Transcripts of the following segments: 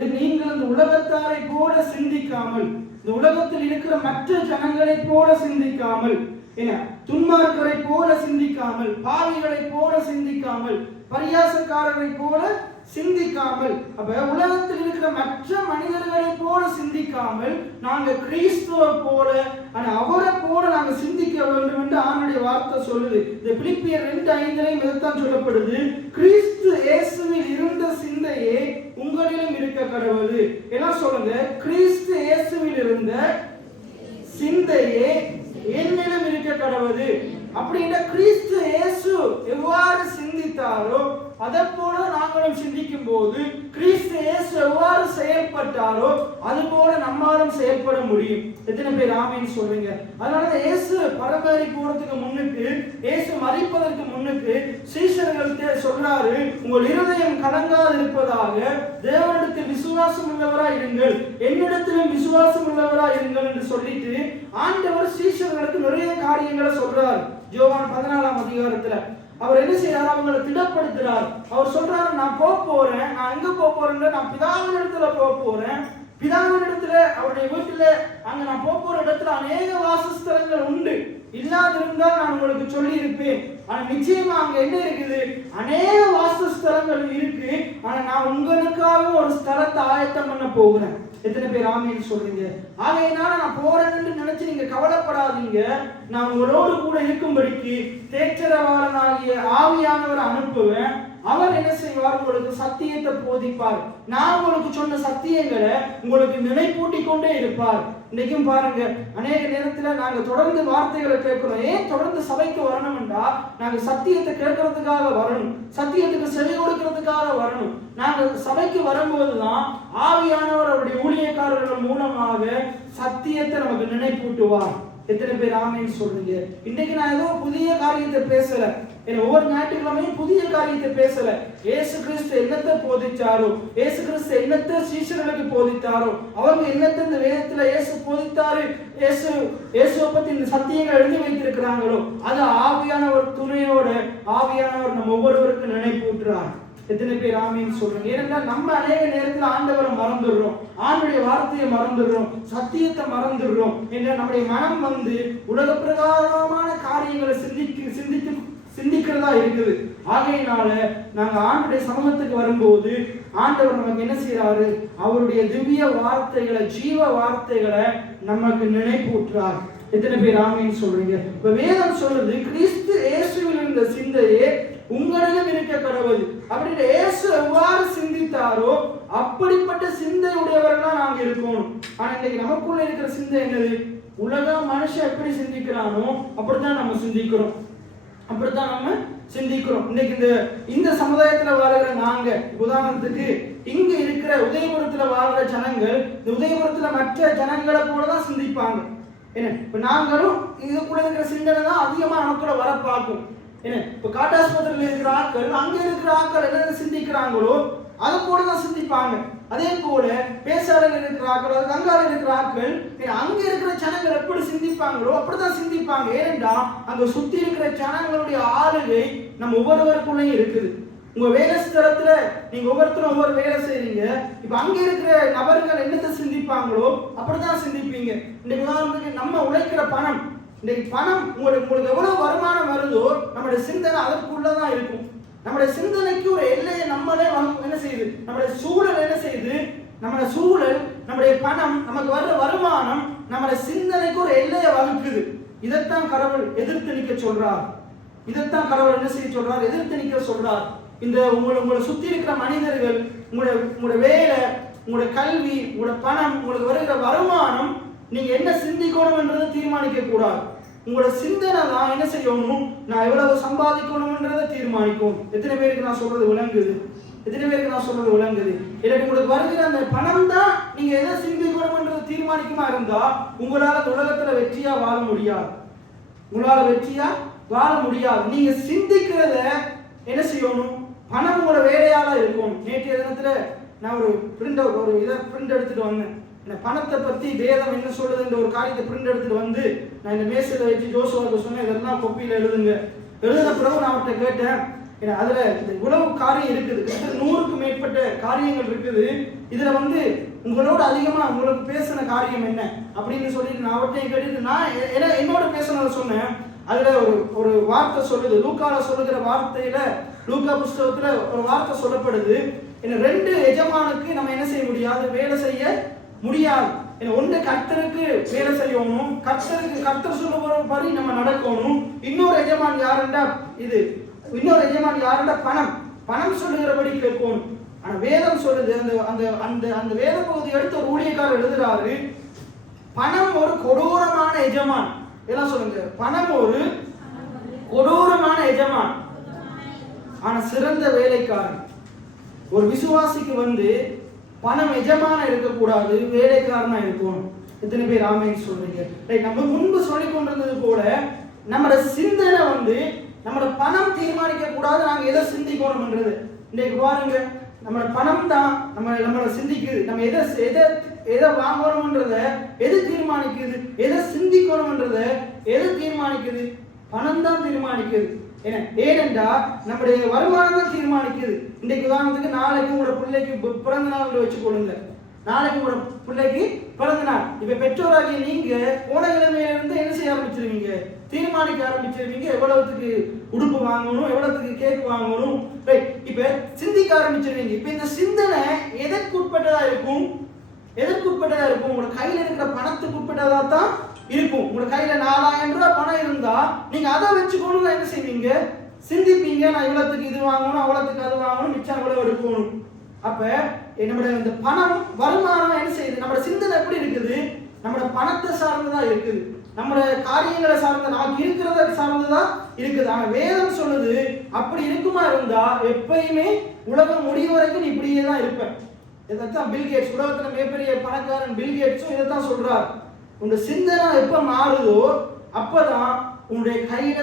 நீங்கள் இந்த உலகத்தாரை போல சிந்திக்காமல், இந்த உலகத்தில் இருக்கிற மற்ற ஜனங்களை போல சிந்திக்காமல், துன்மார்க்கரை போல சிந்திக்காமல், பாவிகளை போல சிந்திக்காமல், பரியாசக்காரரை போல சிந்திக்காமல், அப்ப உலகத்தில் இருக்கிற மற்ற மனிதர்களை போல சிந்திக்காமல், நாங்க கிறிஸ்துவ போல அவரை போல நாங்க சிந்திக்க வேண்டும் என்று ஆண்டுடைய வார்த்தை சொல்லுது. இந்த பிலிப்பியர் 2:5 இதுதான் சொல்லப்படுது. கிறிஸ்து இயேசுவில் இருந்த சிந்தையே உங்களிலும் இருக்க கடவுது. எல்லாம் சொல்லுங்க, கிறிஸ்து இயேசுவில் இருந்த சிந்தையே என்னிலும் இருக்க கடவுது. அப்படின்னா கிறிஸ்து இயேசு எவ்வாறு சிந்தித்தாரோ அதை போல நாங்களும் சிந்திக்கும் போது, கிறிஸ்து இயேசு எவ்வாறு செயல்பட்டாரோ அது போல நம்மாலும் செயல்பட முடியும். எத்தனை பேர் ஆமீன் சொல்றீங்க? அதனால இயேசு பரமேறி போறதுக்கு முன்னுக்கு, இயேசு மரிப்பதற்கு முன்னுக்கு சீஷர்கள்ட்ட சொல்றாரு, உங்கள் இருதயம் கலங்காது இருப்பதாக தேவனிடத்தில் விசுவாசம் உள்ளவராய் இருங்கள், என்னிடத்திலும் விசுவாசம் உள்ளவராய் இருங்கள் என்று சொல்லிட்டு ஆண்டவர் சீஷர்களுக்கு நிறைய காரியங்களை சொல்றார். யோவான் 14ஆம் அதிகாரத்துல அவர் என்ன செய்யறாரு? அவங்களை திடப்படுத்துறார். அவர் சொல்றாரு, நான் போறேன். நான் எங்க போறேன்? நான் பிதாவின் இடத்துல போறேன். பிதாவின் இடத்துல, அவருடைய வீட்டுல, அங்க நான் போற இடத்துல அநேக வாசஸ்தலங்கள் உண்டு. இல்லாதிருந்தால் நான் உங்களுக்கு சொல்லி இருப்பேன். ஆனா நிச்சயமா அங்க என்ன இருக்குது? அநேக வாசஸ்தலங்கள் இருக்கு. ஆனா நான் உங்களுக்காக ஒரு ஸ்தலத்தை ஆயத்தம் பண்ண போகிறேன். எத்தனை பேர் ஆமீன் சொல்றீங்க? ஆகையினால நான் போறேன்னு நினைச்சு நீங்க கவலைப்படாதீங்க. நான் உங்களோடு கூட இருக்கும்படிக்கு தேற்றரவாளனாகிய ஆவியானவரை அனுப்புவேன். அவர் என்ன செய்வார்? உங்களுக்கு சத்தியத்தை போதிப்பார். நான் உங்களுக்கு சொன்ன சத்தியங்களை உங்களுக்கு நினைப்பூட்டி கொண்டே இருப்பார். இன்னைக்கும் பாருங்க, அநேக நேரத்துல நாங்க தொடர்ந்து வார்த்தைகளை கேட்கிறோம். ஏன் தொடர்ந்து சபைக்கு வரணும்னா, நாங்க சத்தியத்தை கேட்கறதுக்காக வரணும், சத்தியத்துக்கு செவி கொடுக்கிறதுக்காக வரணும். நாங்க சபைக்கு வரும்போதுதான் ஆவியானவர் அவருடைய ஊழியக்காரர்கள் மூலமாக சத்தியத்தை நமக்கு நினைப்பூட்டுவார். எத்தனை பேர் ஆமீன் சொல்றீங்க? இன்னைக்கு நான் ஏதோ புதிய காரியத்தை பேசல, ஒவ்வொரு ஞாயிற்றுக்கிழமையும் புதிய காரியத்தை பேசல. இயேசு கிறிஸ்து என்னத்தை போதிச்சாரோ, இயேசு கிறிஸ்து என்னத்தை சீஷர்களுக்கு போதித்தாரோ, அவங்க என்னத்தை இந்த வேதத்துல இயேசு போதித்தாரு, இயேசுவை பத்தி இந்த சத்தியங்கள் எழுதி வைத்திருக்கிறாங்களோ, அது ஆவியானவர் துணையோட ஆவியானவர் நம்ம ஒவ்வொருவருக்கும் நினைப்பூட்டுறார். எத்தனை பேர் ஆமீன் சொல்றீங்க? ஏனென்றால் நம்ம அநேக நேரத்தில் ஆண்டவரை மறந்துடுறோம், ஆண்டுடைய வார்த்தையை மறந்துடுறோம், சத்தியத்தை மறந்துடுறோம். என்ற நம்முடைய மனம் உலக பிரகாரமான காரியங்களை சிந்திக்கிறதா இருக்குது. ஆகையினால நாங்க ஆண்டுடைய சமூகத்துக்கு வரும்போது ஆண்டவர் நமக்கு என்ன செய்யறாரு? அவருடைய திவ்ய வார்த்தைகளை, ஜீவ வார்த்தைகளை நமக்கு நினைப்பூட்டுறார். எத்தனை பேர் ஆமீன் சொல்றீங்க? இப்ப வேதம் சொல்றது, கிறிஸ்து இயேசுவில் இருந்த சிந்தையே உங்களிடம் இருக்க கடவுள். அப்படின்னு இயேசு எவ்வாறு சிந்தித்தாரோ அப்படிப்பட்ட சிந்தை உடையவர்களா நாங்க இருக்கணும். ஆனா இன்னைக்கு நமக்குள்ள இருக்கிற சிந்தை என்னது? உலக மனுஷன் எப்படி சிந்திக்கிறானோ அப்படித்தான் நம்ம சிந்திக்கிறோம், அப்படித்தான் நம்ம சிந்திக்கிறோம். இன்னைக்கு இந்த சமுதாயத்துல வாழ்கிற நாங்க, உதாரணத்துக்கு இங்க இருக்கிற உதயபுரத்துல வாழ்கிற ஜனங்கள் இந்த உதயபுரத்துல மற்ற ஜனங்களை போலதான் சிந்திப்பாங்க. என்ன, இப்ப நாங்களும் இதுக்குள்ள இருக்கிற சிந்தனை தான் அதிகமா நமக்குள்ள வர பார்க்கும். என்ன, இப்ப காட்டாஸ்பத்திரியில் இருக்கிற ஆட்கள் அங்க இருக்கிற ஆட்கள் என்ன சிந்திக்கிறாங்களோ அதை போலதான் சிந்திப்பாங்க. அதே போல பேசாளர் இருக்கிற ஆட்கள், அது கங்கால இருக்கிற ஆட்கள், அங்க இருக்கிற ஜனங்கள் எப்படி சிந்திப்பாங்களோ அப்படிதான் சிந்திப்பாங்க. ஏனென்றா அங்க சுத்தி இருக்கிற ஜனங்களுடைய ஆளுகை நம்ம ஒவ்வொருவருக்குள்ளேயும் இருக்குது. உங்க வேலை ஸ்தலத்துல நீங்க ஒவ்வொருத்தரும் ஒவ்வொரு வேலை செய்றீங்க. இப்ப அங்க இருக்கிற நபர்கள் என்னத்தை சிந்திப்பாங்களோ அப்படிதான் சிந்திப்பீங்க. இந்த உதாரணத்துக்கு நம்ம உழைக்கிற பணம், இன்னைக்கு பணம் உங்களுக்கு எவ்வளவு வருமானம் வருதோ நம்மளுடைய சிந்தனை அதற்குள்ளதான் இருக்கும். நம்முடைய சிந்தனைக்கு ஒரு எல்லையை நம்மளே என்ன செய்யுது? நம்முடைய சூழல் என்ன செய்யுது? நம்முடைய சூழல், நம்முடைய பணம், நமக்கு வர்ற வருமானம் நம்முடைய சிந்தனைக்கு ஒரு எல்லையை வகுக்குது. இதைத்தான் கடவுள் எதிர்த்து நிற்க சொல்றார். இதைத்தான் கடவுள் என்ன செய்ய சொல்றார்? எதிர்த்து நிற்க சொல்றார். இந்த உங்களை சுத்தி இருக்கிற மனிதர்கள், உங்களுடைய வேலை, உங்களுடைய கல்வி, உங்களுடைய பணம், உங்களுக்கு வருகிற வருமானம் நீங்க என்ன சிந்திக்கணும்ன்றதை தீர்மானிக்க கூடாது. உங்களோட சிந்தனை தான் என்ன செய்யணும்? நான் எவ்வளவு சம்பாதிக்கணும்ன்றதை தீர்மானிக்கும். எத்தனை பேருக்கு நான் சொல்றது விளங்குது? எத்தனை பேருக்கு நான் சொல்றது விளங்குது? எனக்கு உங்களுக்கு வருகிற அந்த பணம் தான் நீங்க எதை சிந்திக்கணும்ன்றதை தீர்மானிக்குமா இருந்தா உங்களால உலகத்துல வெற்றியா வாழ முடியாது. உங்களால வெற்றியா வாழ முடியாது. நீங்க சிந்திக்கிறத என்ன செய்யணும்? பணம் உங்களோட வேலையால இருக்கும். நேற்றைய தினத்துல நான் ஒரு பிரிண்ட் எடுத்துட்டு வந்தேன். பணத்தை பத்தி வேதம் என்ன சொல்லுதுன்ற ஒரு காரியத்தை பிரிண்ட் எடுத்துட்டு வந்து நான் இந்த மேசையில வச்சு ஜோசுவாவுக்கு சொன்னேன், இதெல்லாம் கொப்பியில எழுதுங்க. எழுதின பிறகு நான் அவர்கிட்ட கேட்டேன், ஏன்னா அதுல இந்த இவ்வளவு காரியம் இருக்குது, கிட்டத்தட்ட 100க்கும் மேற்பட்ட காரியங்கள் இருக்குது. இதுல உங்களோட அதிகமா உங்களுக்கு பேசின காரியம் என்ன அப்படின்னு சொல்லிட்டு நான் அவற்றையும் கேட்டு நான் என்னோட பேசினதை சொன்னேன். அதுல ஒரு வார்த்தை சொல்லுது, லூக்கால சொல்லுகிற வார்த்தையில, லூக்கா புஸ்தகத்துல ஒரு வார்த்தை சொல்லப்படுது. என்ன 2 எஜமானுக்கு நம்ம என்ன செய்ய முடியாது, வேலை செய்ய முடியாது. ஒன்று கர்த்தருக்கு வேலை செய்யணும், கர்த்தர் சொல்லுபடி நம்ம நடக்கணும். இன்னொரு எஜமான் யாருண்டா பணம் சொல்லுகிறபடி கேட்கணும். ஆனா வேதம் சொல்லுது, அந்த வேத பகுதி எடுத்து ஒரு ஊழியக்காரர் எழுதுறாரு, பணம் ஒரு கொடூரமான எஜமான். எல்லாம் சொல்லுங்க, பணம் ஒரு கொடூரமான எஜமான், ஆனா சிறந்த வேலைக்காரன். ஒரு விசுவாசிக்கு பணம் எஜமான இருக்கக்கூடாது, வேலைக்காரனா இருக்கணும். எத்தனை பேர் ஆமென் சொல்றீங்க? நம்ம முன்பு சொல்லிக் கொண்டிருந்தது போல நம்மளோட சிந்தனை நம்மளோட பணம் தீர்மானிக்க கூடாது, நாங்க எதை சிந்திக்கணும்ன்றது. இன்னைக்கு பாருங்க, நம்மளோட பணம் தான் நம்மளை சிந்திக்குது. நம்ம எதை வாங்கணும்ன்றத எது தீர்மானிக்குது, எதை சிந்திக்கணும்ன்றத எது தீர்மானிக்குது? பணம் தான் தீர்மானிக்குது. ஏனென்றா நம்முடைய வருமானம் தான் தீர்மானிக்குது. இன்றைக்கு உதாரணத்துக்கு நாளைக்கு உங்களோட பிள்ளைக்கு பிறந்த நாள் வச்சுக்கொள்ளுங்க. நாளைக்கு உங்களோட பிள்ளைக்கு பிறந்த நாள். இப்ப பெற்றோராகிய நீங்க போன கிழமையில இருந்து என்ன செய்ய ஆரம்பிச்சிருவீங்க, தீர்மானிக்க ஆரம்பிச்சிருவீங்க. எவ்வளவுக்கு உடுப்பு வாங்கணும், எவ்வளவுக்கு கேக் வாங்கணும், இப்ப சிந்திக்க ஆரம்பிச்சிருவீங்க. இப்ப இந்த சிந்தனை எதற்குட்பட்டதா இருக்கும்? உங்களோட கையில இருக்கிற பணத்துக்கு உட்பட்டதா தான் இருக்கும். உங்களோட கையில 4000 ரூபாய் பணம் இருந்தா நீங்க அதை வச்சுக்கணும் என்ன செய்வீங்க, சிந்திப்பீங்க. நான் இவ்வளவுக்கு இது வாங்கணும், அவ்வளவுக்கு அது வாங்கணும், மிச்சம் இவ்வளவு எடுக்கணும். அப்ப நம்முடைய இந்த பணம் வருமானம் என்ன செய்யுது, நம்மளோட சிந்தனை எப்படி இருக்குது, நம்மளோட பணத்தை சார்ந்துதான் இருக்குது, நம்மளோட காரியங்களை சார்ந்த, நமக்கு இருக்கிறத சார்ந்துதான் இருக்குது. ஆனா வேதம் சொல்லுது, அப்படி இருக்குமா இருந்தா எப்பயுமே உலகம் முடிவு வரைக்கும் நீ இப்படியே தான் இருப்ப. இதைத்தான் பில்கேட்ஸ், உலகத்துல மிகப்பெரிய பணக்காரன் பில்கேட்ஸும் இதைத்தான் சொல்றார். உங்க சிந்தனை எப்ப மாறுதோ அப்பதான் உங்களுடைய கையில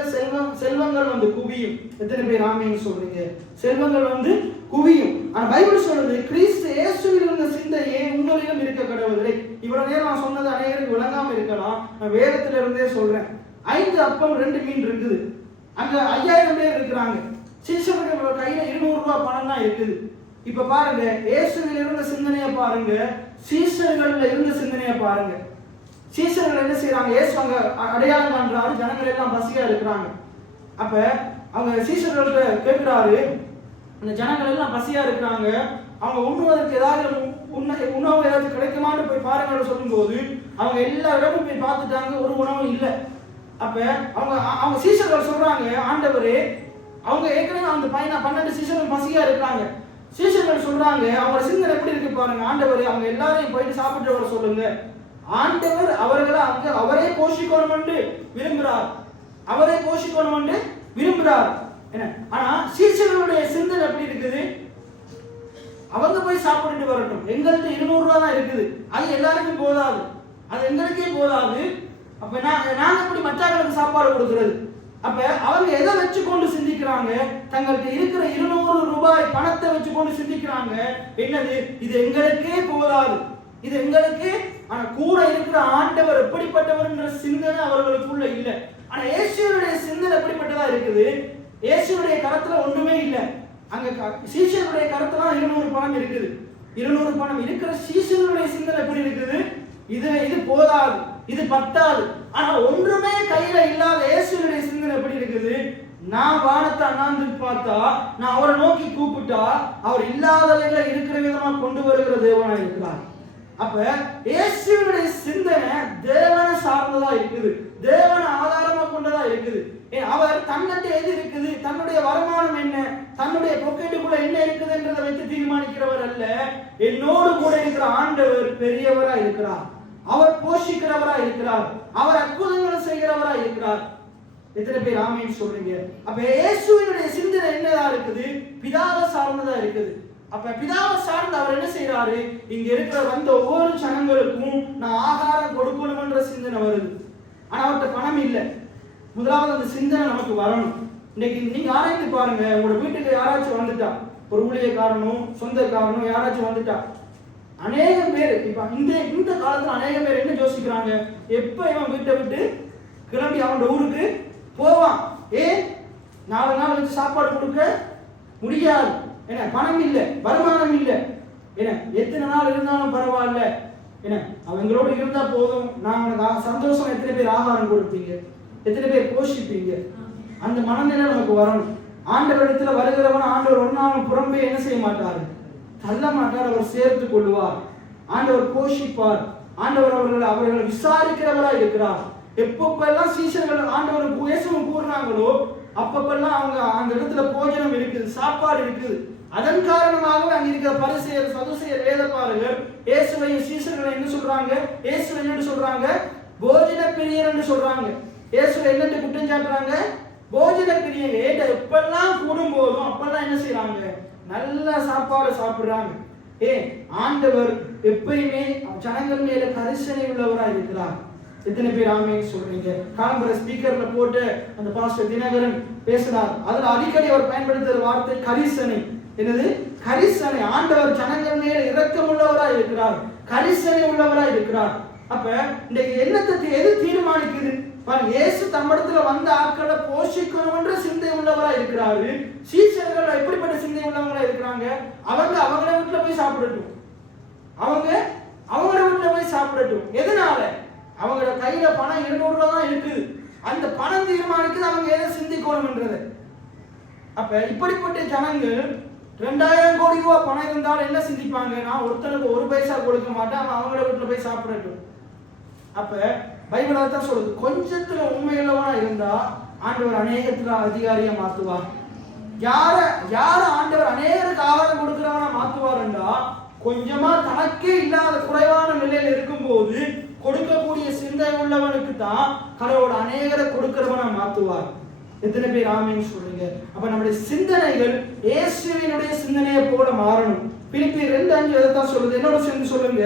செல்வங்கள் குவியும். எத்தனை பேர் ஆமென் சொல்றீங்க? செல்வங்கள் குவியும். ஆனா பைபிள் சொல்லுது, கிறிஸ்து இயேசுவில் இருந்த சிந்தையே உங்களிடம் இருக்க கடவுளே. இவ்வளவு நேரம் நான் சொன்னது அநேகருக்கு விளங்காம இருக்கலாம், நான் வேதத்துல இருந்தே சொல்றேன். 5 அப்பம் 2 மீன் இருக்குது. அங்க 5000 பேர் இருக்கிறாங்க. சீசர்கள் கையில 200 ரூபாய் பணம் தான் இருக்குது. இப்ப பாருங்க, இயேசுவில் இருந்த சிந்தனையை பாருங்க, சீசர்கள்ல இருந்த சிந்தனையை பாருங்க. சீசர்கள் என்ன செய்யறாங்க, இயேசு அங்க அடையாளம் காண்றாரு, ஜனங்கள் எல்லாம் பசியா இருக்கிறாங்க. அப்ப அவங்க சீசர்கள்ட்ட கேட்கிறாரு, அந்த ஜனங்கள் எல்லாம் பசியா இருக்கிறாங்க, அவங்க உண்ணுவதற்கு ஏதாவது உணவு ஏதாவது கிடைக்குமான்னு போய் பாருங்கன்னு சொல்லும் போது அவங்க எல்லா இடமும் போய் பார்த்துட்டாங்க, ஒரு உணவும் இல்லை. அப்ப அவங்க சீசர்கள் சொல்றாங்க, ஆண்டவரே, அவங்க ஏற்கனவே அந்த 12 சீசர்கள் பசியா இருக்கிறாங்க. சீசர்கள் சொல்றாங்க, அவங்க சிந்தனை எப்படி இருக்கு பாருங்க, ஆண்டவரே அவங்க எல்லாரையும் போயிட்டு சாப்பிட்டு வர சொல்லுங்க. ஆண்டவர் அவர்களை அங்க அவரே போஷிக்கணும் என்று விரும்புறார். ஆனா சீசர்களுடைய சிந்தனை எப்படி இருக்குது, அவங்க போய் சாப்பிட்டு வரட்டும், எங்கள்கிட்ட 200 ரூபாய் தான் இருக்குது, அது எல்லாருக்கும் போதாது, அது எங்களுக்கே போதாது, அப்ப நாங்க எப்படி மற்றவர்களுக்கு சாப்பாடு கொடுக்கிறது? அப்ப அவங்க எதை வச்சுக்கொண்டு சிந்திக்கிறாங்க, தங்கள்கிட்ட இருக்கிற 200 ரூபாய் பணத்தை வச்சுக்கொண்டு சிந்திக்கிறாங்க, என்னது இது எங்களுக்கே போதாது, இது எங்களுக்கு, ஆனா கூட இருக்கிற ஆண்டவர் எப்படிப்பட்டவர் என்ற சிந்தனை அவர்களுக்குள்ள இல்லை. ஆனா இயேசுவுடைய சிந்தனை எப்படிப்பட்டதா இருக்குது, இயேசுவுடைய கரத்துல ஒண்ணுமே இல்லை. அங்க சீசனுடைய கரத்துல 200 பணம் இருக்குது. 200 பணம் இருக்கிற சீசனுடைய சிந்தனை எப்படி இருக்குது, இது போதாது, இது பத்தாது. ஆனா ஒன்றுமே கையில இல்லாத இயேசுவுடைய சிந்தனை எப்படி இருக்குது, நான் வானத்தை அண்ணாந்து பார்த்தா, நான் அவரை நோக்கி கூப்பிட்டா அவர் இல்லாதவர்களை இருக்கிற விதமா கொண்டு வருகிற தேவனா இருக்கிறார். அப்ப இயேசுவுடைய சிந்தனை தேவனை சார்ந்ததா இருக்குது, தேவனை ஆதாரமா கொண்டதா இருக்குது. அவர் தன்னிட்ட எது இருக்குது, தன்னுடைய வருமானம் என்ன, தன்னுடைய பொக்கெட்டுக்குள்ள என்ன இருக்குதுன்றதை வைத்து தீர்மானிக்கிறவர் அல்ல. என்னோடு கூட இருக்கிற ஆண்டவர் பெரியவரா இருக்கிறார், அவர் போஷிக்கிறவரா இருக்கிறார், அவர் அற்புதங்களை செய்கிறவரா இருக்கிறார். எத்தனை பேர் ஆமென் சொல்றீங்க? அப்ப இயேசுவினுடைய சிந்தனை என்னதா இருக்குது, பிதாவை சார்ந்ததா இருக்குது. அப்ப பிதாவை சார்ந்து அவர் என்ன செய்யறாரு, இங்க இருக்கிற வந்த ஒவ்வொரு ஜனங்களுக்கும் நான் ஆகாரம் கொடுக்கணும்ன்ற சிந்தனை வருது. ஆனா அவர்கிட்ட பணம் இல்லை. முதலாவது அந்த சிந்தனை நமக்கு வரணும். இன்னைக்கு நீங்க ஆராய்ந்து பாருங்க, உங்களோட வீட்டுக்கு யாராச்சும் வந்துட்டா, ஒரு ஊழியக்காரனும் சொந்தக்காரனும் யாராச்சும் வந்துட்டா, அநேகம் பேர் இப்ப இந்த காலத்துல அநேகம் பேர் என்ன யோசிக்கிறாங்க, எப்ப இவன் வீட்டை விட்டு கிளம்பி அவன் ஊருக்கு போவான், 4 நாள் வச்சு சாப்பாடு கொடுக்க முடியாது. என்ன, பணம் இல்லை, வருமானம் இல்லை. என்ன, எத்தனை நாள் இருந்தாலும் பரவாயில்ல, என்ன அவங்களோட இருந்தா போதும், நான் சந்தோஷம். எத்தனை பேர் ஆகாரம் கொடுப்பீங்க, எத்தனை பேர் போஷிப்பீங்க? அந்த மனநிலை நமக்கு வரணும். ஆண்டவரிடத்துல வருகிறவன் ஆண்டவர் ஒரு நாள் புறம்பே என்ன செய்ய மாட்டார், தள்ள மாட்டார். அவர் சேர்த்து கொள்வார், ஆண்டவர் போஷிப்பார். ஆண்டவர் அவர்களை விசாரிக்கிறவராக இருக்கிறார். எப்பப்பெல்லாம் சீசர்கள் ஆண்டவருக்கு இயேசுவும் கூறினாங்களோ அப்பப்பெல்லாம் அவங்க அந்த இடத்துல போஜனம் இருக்குது, சாப்பாடு இருக்குது. அதன் காரணமாக அங்க இருக்கிற பரிசேயர், சதுசேயர், வேதபாரகர் இயேசுவையும் சீசர்களை என்ன சொல்றாங்க, இயேசுவை என்ன சொல்றாங்க, போஜன பிரியர் என்று சொல்றாங்க. இயேசுவை என்னட்டு குற்றம் சாட்டுறாங்க, போஜன பிரியர். எப்பெல்லாம் கூடும் போதும் அப்பெல்லாம் என்ன செய்யறாங்க, நல்ல சாப்பாடு சாப்பிடுறாங்க. ஆண்டவர் எப்பயுமே ஜனங்கள் மேல கரிசனை உள்ளவராக இருக்கிறார். எத்தனை பேர் ஆமென் சொல்றீங்க? காலம்பர ஸ்பீக்கர்ல போட்டு அந்த பாஸ்டர் தினகரன் பேசினார். அதுல அடிக்கடி அவர் பயன்படுத்துகிற வார்த்தை கரிசனை. என்னது? கரிசனை. ஆண்டவர் ஜனங்கள் மேல இரக்கம் உள்ளவராக இருக்கிறார், கரிசனை உள்ளவராக இருக்கிறார். அப்ப இந்த எண்ணத்தை எது தீர்மானிக்குது பாருங்க. இயேசு தம்மிடத்துல வந்த ஆட்களை போஷிக்கணும் என்ற சிந்தை உள்ளவரா இருக்கிறாரு. சீசர்கள் எப்படிப்பட்ட சிந்தை உள்ளவங்களா இருக்கிறாங்க, அவங்கள வீட்டுல போய் சாப்பிடட்டும், அவங்கள வீட்டுல போய் சாப்பிடட்டும். எதனால? அவங்களோட கையில பணம் 200 ரூபாய் தான் இருக்குது. அந்த பணம் தீர்மானிக்குது அவங்க எதை சிந்திக்கணும்ன்றது. அப்ப இப்படிப்பட்ட ஜனங்கள் 2000 கோடி ரூபாய் பணம் இருந்தாலும் என்ன சிந்திப்பாங்க, நான் ஒருத்தனுக்கு 1 பைசா கொடுக்க மாட்டேன், அவன் அவங்கள வீட்டுல போய் சாப்பிடட்டும். அப்ப பைபிள் தான் சொல்லுது, கொஞ்சத்துல உண்மையுள்ளவனா இருந்தா ஆண்டவர் அநேகத்துல அதிகாரியா மாத்துவார். யார ஆண்டவர் அநேகருக்கு ஆகாரம் கொடுக்கிறவனா மாத்துவார்ன்றா, கொஞ்சமா தனக்கே இல்லாத குறைவான நிலையில இருக்கும் போது கொடுக்கக்கூடிய சிந்தை உள்ளவனுக்கு தான் கடவுளோட அநேகரை கொடுக்கிறவனா மாத்துவார். எத்தனை பேர் ஆமென் சொல்றீங்க? அப்ப நம்முடைய சிந்தனைகள் இயேசுவினுடைய சிந்தனையை போல மாறணும். பிலிப்பியர் 2:5 எதைத்தான் சொல்லுது, என்னோட சேர்ந்து சொல்லுங்க.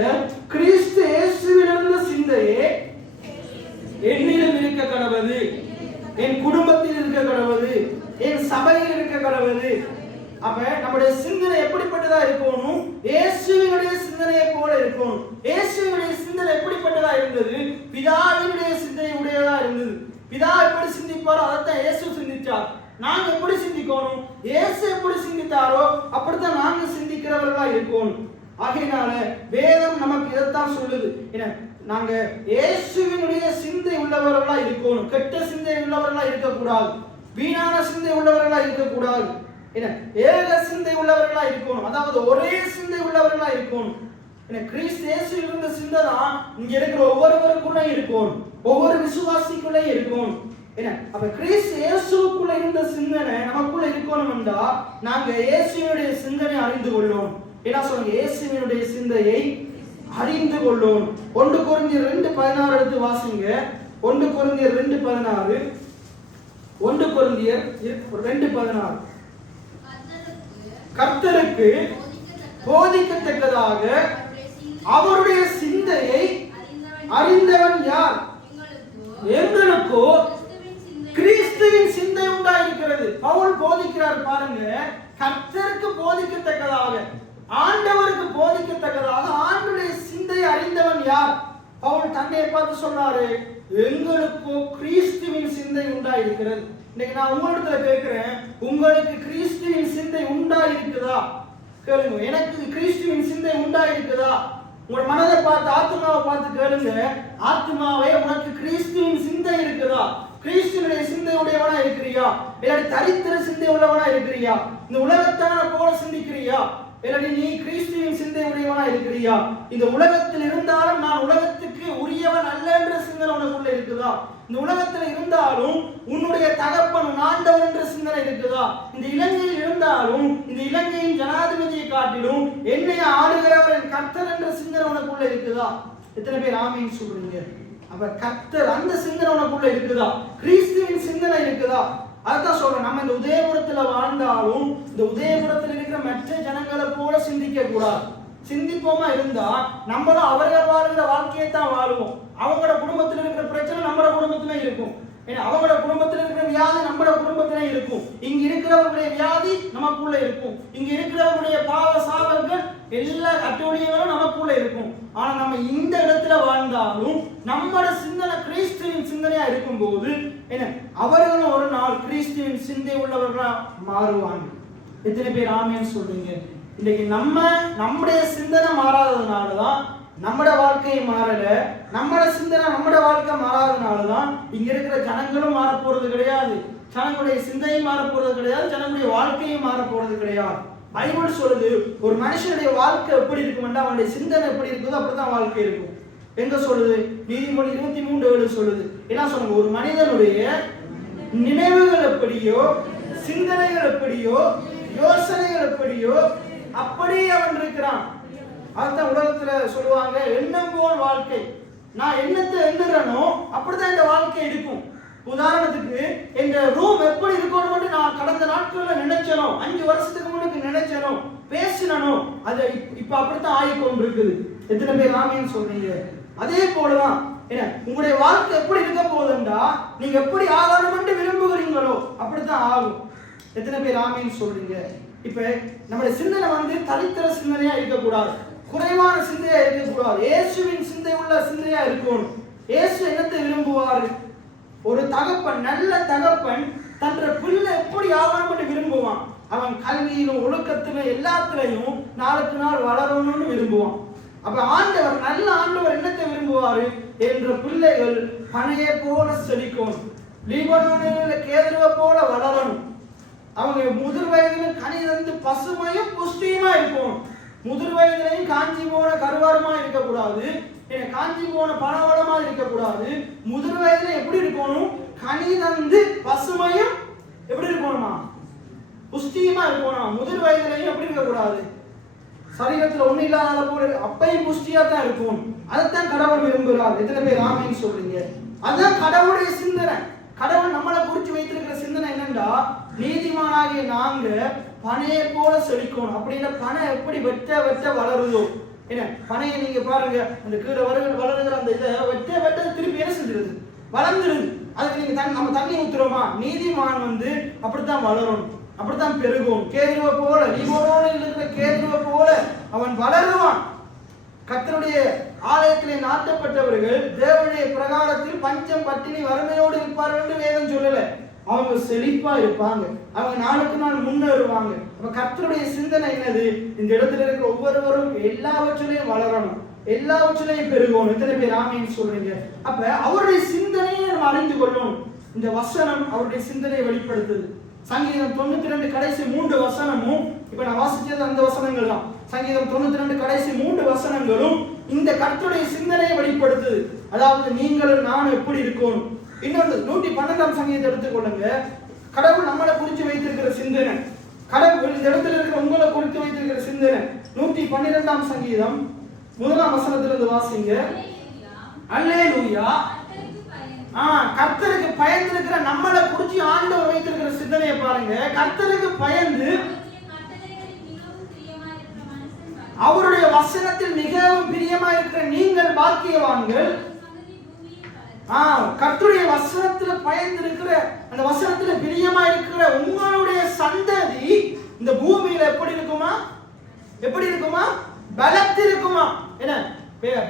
கிறிஸ்து இயேசுவில் இருந்த சிந்தையே என்னிடம் இருக்க கடவுது, என் குடும்பத்தில் இருக்க கடவுது, என் சபையில் இருக்க கடவுது. அப்ப நம்முடைய சிந்தனை எப்படிப்பட்டதா இருக்கணும், இயேசுவினுடைய சிந்தனையை போல இருக்கணும். இயேசுவினுடைய சிந்தனை எப்படிப்பட்டதா இருந்தது, பிதாவினுடைய சிந்தனை உடையதா இருந்தது. பிதா எப்படி சிந்திப்பாரோ அதைத்தான் இயேசு சிந்திச்சார். நாங்க எப்படி சிந்திக்கணும், இயேசு எப்படி சிந்தித்தாரோ அப்படித்தான் நாங்க சிந்திக்கிறவர்களா இருக்கணும். ஆகையினால வேதம் நமக்கு இதைத்தான் சொல்லுது. என்ன, நாங்க இயேசுவினுடைய சிந்தை உள்ளவர்களா இருக்கணும். கெட்ட சிந்தை உள்ளவர்களா இருக்கக்கூடாது, வீணான சிந்தை உள்ளவர்களா இருக்கக்கூடாது. என்ன, ஏக சிந்தை உள்ளவர்களா இருக்கணும். அதாவது ஒரே சிந்தை உள்ளவர்களா இருக்கணும். என்ன, கிறிஸ்து இயேசுவில் இருந்த சிந்தை தான் இங்க இருக்கிற ஒவ்வொருவருக்குள்ள இருக்கணும், ஒவ்வொரு விசுவாசிக்குள்ளே இருக்கணும். என்ன, அப்ப கிறிஸ்து இயேசுக்குள்ள இருந்த சிந்தனை நமக்குள்ள இருக்கணும் என்றா நாங்க இயேசுவினுடைய சிந்தனை அறிந்து கொள்ளணும். என்ன சொல்லுங்க, இயேசுவினுடைய சிந்தையை அறிந்து கொள்ளணும். 1 கொரிந்தியர் 2:16 எடுத்து வாசிங்க. 1 கொரிந்தியர் 2:16. 1 கொரிந்தியர் 2:16. கர்த்தருக்கு போதிக்கத்தக்கதாக அவருடைய சிந்தையை அறிந்தவன் யார்? எங்களுக்கோ கிறிஸ்துவின் சிந்தை உண்டாயிருக்கிறது. பவுல் போதிக்கிறார் பாருங்க, கர்த்தருக்கு போதிக்கத்தக்கதாக, ஆண்டவருக்கு போதிக்கத்தக்கதாக ஆண்டவருடைய சிந்தை அறிந்தவன் யார்? பவுல் தன்னை பார்த்து சொன்னாரு, எங்களுக்கோ கிறிஸ்துவின் சிந்தை உண்டாயிருக்கிறது. இன்னைக்கு நான் உங்களிடத்துல கேட்கிறேன், உங்களுக்கு கிறிஸ்துவின் சிந்தை உண்டாயிருக்குதா? கேளுங்க. எனக்கு கிறிஸ்துவின் சிந்தை உண்டாயிருக்குதா? உங்க மனதை பார்த்து, ஆத்மாவை பார்த்து கேளுங்க, ஆத்மாவே உனக்கு கிறிஸ்துவின் சிந்தை இருக்குதா? கிறிஸ்துவினுடைய சிந்தை உடையவனா இருக்கிறியா? இல்லாட்டி தரித்திர சிந்தை உள்ளவனா இருக்கிறியா? இந்த உலகத்தான போல சிந்திக்கிறியா? இல்லாட்டி நீ கிறிஸ்துவின் சிந்தை உடையவனா இருக்கிறியா? இந்த உலகத்தில் இருந்தாலும் நான் உலகத்துக்கு உரியவன் அல்ல என்ற சிந்தனை உனக்குள்ள இருக்குதா? இந்த உலகத்தில் இருந்தாலும் உன்னுடைய தகப்பன் உன் ஆண்டவர் என்ற சிந்தனை இருக்குதா? இந்த இலங்கையில் இருந்தாலும் இந்த இலங்கையின் ஜனாதிபதியை காட்டிலும் என்னை ஆளுகிறவர் என் கர்த்தர் என்ற சிந்தனை உனக்குள்ள இருக்குதா? எத்தனை பேர் ஆமீன் சொல்றீங்க? அப்ப கர்த்தர் அந்த சிந்தனை உனக்குள்ள இருக்குதா? கிறிஸ்துவின் சிந்தனை இருக்குதா? அதான் சொல்றேன், நம்ம இந்த உதயபுரத்துல வாழ்ந்தாலும் இந்த உதயபுரத்தில் இருக்கிற மற்ற ஜனங்களை போல சிந்திக்க கூடாது. சிந்திப்போமா இருந்தா நம்மளும் அவர்கள் வாழ்கிற வாழ்க்கையை தான் வாழுவோம். அவங்களோட குடும்பத்தில் இருக்கிற பிரச்சனை நம்மளோட குடும்பத்துல இருக்கும், அவங்களோட குடும்பத்தில் இருக்கிற வியாதி நம்மளோட குடும்பத்திலே இருக்கும். இங்க இருக்கிறவர்களுடைய வியாதி நமக்குள்ள இருக்கும், இங்க இருக்கிறவர்களுடைய பாவ சாபங்கள் எல்லா அட்டூழியங்களும் நமக்குள்ள இருக்கும். ஆனா நம்ம இந்த இடத்துல வாழ்ந்தாலும் நம்மளோட சிந்தனை கிறிஸ்துவின் சிந்தனையா இருக்கும் போது என்ன, அவர்களும் ஒரு நாள் கிறிஸ்துவின் சிந்தை உள்ளவர்களா மாறுவாங்க. எத்தனை பேர் ஆமென் சொல்றீங்க? இன்னைக்கு நம்முடைய சிந்தனை மாறாததுனாலதான் நம்முடைய வாழ்க்கை மாறல, நம்முடைய சிந்தனை நம்முடைய வாழ்க்கை மாறாததுனாலதான் இங்க இருக்கிற ஜனங்களும் மாற போறது கிடையாது, ஜனங்களுடைய சிந்தையும் மாற போறது கிடையாது, ஜனங்களுடைய வாழ்க்கையும் மாற போறது கிடையாது. பைபிள் சொல்லுது ஒரு மனுஷனுடைய வாழ்க்கை எப்படி இருக்கும்னா அவனுடைய சிந்தனை எப்படி இருக்குதோ அப்படித்தான் வாழ்க்கை இருக்கும். எங்க சொல்லுது? நீதிமொழி 23:7 சொல்லுது. என்ன சொல்லுங்க? ஒரு மனிதனுடைய நினைவுகள் எப்படியோ, சிந்தனைகள் எப்படியோ, யோசனைகள் எப்படியோ அப்படி அவன் இருக்கிறான். அதுதான் உலகத்துல சொல்லுவாங்க, எண்ணம் போல் வாழ்க்கை. நான் எண்ணத்தை எண்ணுறனோ அப்படிதான் இந்த வாழ்க்கை இருக்கும். உதாரணத்துக்கு இந்த ரூம் எப்படி இருக்கணும் மட்டும் நான் கடந்த நாட்கள்ல நினைச்சனோ, 5 வருஷத்துக்கு முன்னாடி நினைச்சனோ, பேசினனோ, அது இப்ப அப்படித்தான் ஆகிக்கொண்டு இருக்குது. எத்தனை பேர் ஆமேன்னு சொல்றீங்க? அதே போலதான் என்ன உங்களுடைய வாழ்க்கை எப்படி இருக்க போகுதுண்டா நீங்க எப்படி ஆகணும் என்று விரும்புகிறீங்களோ அப்படித்தான் ஆகும். எத்தனை பேர் ஆமேன்னு சொல்றீங்க? இப்ப நம்முடைய சிந்தனை தரித்திர சிந்தனையா இருக்கக்கூடாது, குறைவான சிந்தையா இருக்கக்கூடாது, இயேசுவின் சிந்தை உள்ள சிந்தையா இருக்கணும். இயேசு என்னத்தை விரும்புவார்? ஒரு தகப்பன், நல்ல தகப்பன் தன் பிள்ளை எப்படி ஆகணும் என்று விரும்புவான். அவன் கல்வியிலும் ஒழுக்கத்திலும் எல்லாத்திலையும் நாளுக்கு நாள் வளரணும்னு விரும்புவான். அப்ப ஆண்டவர், நல்ல ஆண்டவர் என்னத்தை விரும்புவாரு? என்ற பிள்ளைகள் பனையை போல செழிக்கணும், லீபனோனில கேதுருவை போல வளரணும், அவங்க முதிர் வயதிலும் கனி தந்து பசுமையும் புஷ்டியுமா இருக்கும். முதிர் வயதிலையும் காஞ்சி போன கருவாரமா இருக்கக்கூடாது, காஞ்சி போன பணவளமா இருக்கக்கூடாது. முதிர் வயதுல எப்படி இருக்கணும்? கனி தந்து பசுமையும் எப்படி இருக்கணுமா? புஷ்டியுமா இருக்கணும். முதிர் வயதிலையும் எப்படி இருக்கக்கூடாது? சரீரத்துல ஒண்ணு இல்லாத போல அப்பையும் புஷ்டியா தான் இருக்கும். அதைத்தான் கடவுள் விரும்புகிறார். எத்தனை பேர் ஆமேன்னு சொல்றீங்க? அதுதான் கடவுளுடைய சிந்தனை. கடவுள் நம்மளை குறித்து வைத்திருக்கிற சிந்தனை என்னண்டா, நீதிமானாகிய நாங்க பனையை போல செழிக்கணும். அப்படின்னா பனை எப்படி வெட்ட வெட்ட வளருதோ, என்ன பனையை நீங்க பாருங்க, அந்த கீழே வளருகிற அந்த இதை வெட்ட வெட்ட திருப்பி என்ன செஞ்சிருது? வளர்ந்துருது. அதுக்கு நீங்க நம்ம தண்ணி ஊத்துறோமா? நீதிமான் அப்படித்தான் வளரும், அப்படித்தான் பெருகும். கேதுருவை போல, லீபனோனில் இருக்கிற கேதுருவை போல அவன் வளருவான். கர்த்தருடைய ஆலயத்திலே நாட்டப்பட்டவர்கள் தேவனுடைய பிரகாரத்தில் பஞ்சம் பட்டினி வறுமையோடு இருப்பார்கள் என்று வேதம் சொல்லல. அவங்க செழிப்பா இருப்பாங்க, அவங்க நாளுக்கு நாள் முன்னேறுவாங்க. அப்ப கர்த்தருடைய சிந்தனை என்னது? இந்த இடத்துல இருக்கிற ஒவ்வொருவரும் எல்லாவற்றிலையும் வளரணும், எல்லாவற்றிலையும் பெருகணும். எத்தனை பேர் ஆமேன்னு சொல்றீங்க? அப்ப அவருடைய சிந்தனையை நம்ம அறிந்து கொள்ளணும். இந்த வசனம் அவருடைய சிந்தனையை வெளிப்படுத்துது. சங்கீதம் 92 கடைசி 3 வசனமும், இப்ப நான் வாசிச்சது அந்த வசனங்கள் தான். சங்கீதம் 92 கடைசி 3 வசனங்களும் இந்த கர்த்தருடைய சிந்தனையை வெளிப்படுத்துது. அதாவது நீங்களும் நானும் எப்படி இருக்கணும். இன்னொன்று 112ஆம் சங்கீதத்தை எடுத்துக்கொள்ளுங்க. கடவுள் நம்மளை குறித்து வைத்திருக்கிற சிந்தனை, கடவுள் இந்த இடத்துல இருக்கிற உங்களை குறித்து வைத்திருக்கிற சிந்தனை. 112ஆம் சங்கீதம் 1ஆம் வசனத்திலிருந்து வாசிங்க. அல்லேலூயா. கர்த்தருக்கு பயந்திருக்கிற நம்மளை குறித்து ஆண்டவர் வைத்திருக்கிற சிந்தனையை பாருங்க. கர்த்தருக்கு பயந்து அவருடைய வசனத்தில் மிகவும் பிரியமா இருக்கிற நீங்கள் பாக்கியவான்கள். கர்த்தருடைய வசனத்துல பயந்திருக்கிற, அந்த வசனத்துல பிரியமா இருக்கிற உங்களுடைய சந்ததி இந்த பூமியில எப்படி இருக்குமா? எப்படி இருக்குமா? பலத்திருக்குமா? என்ன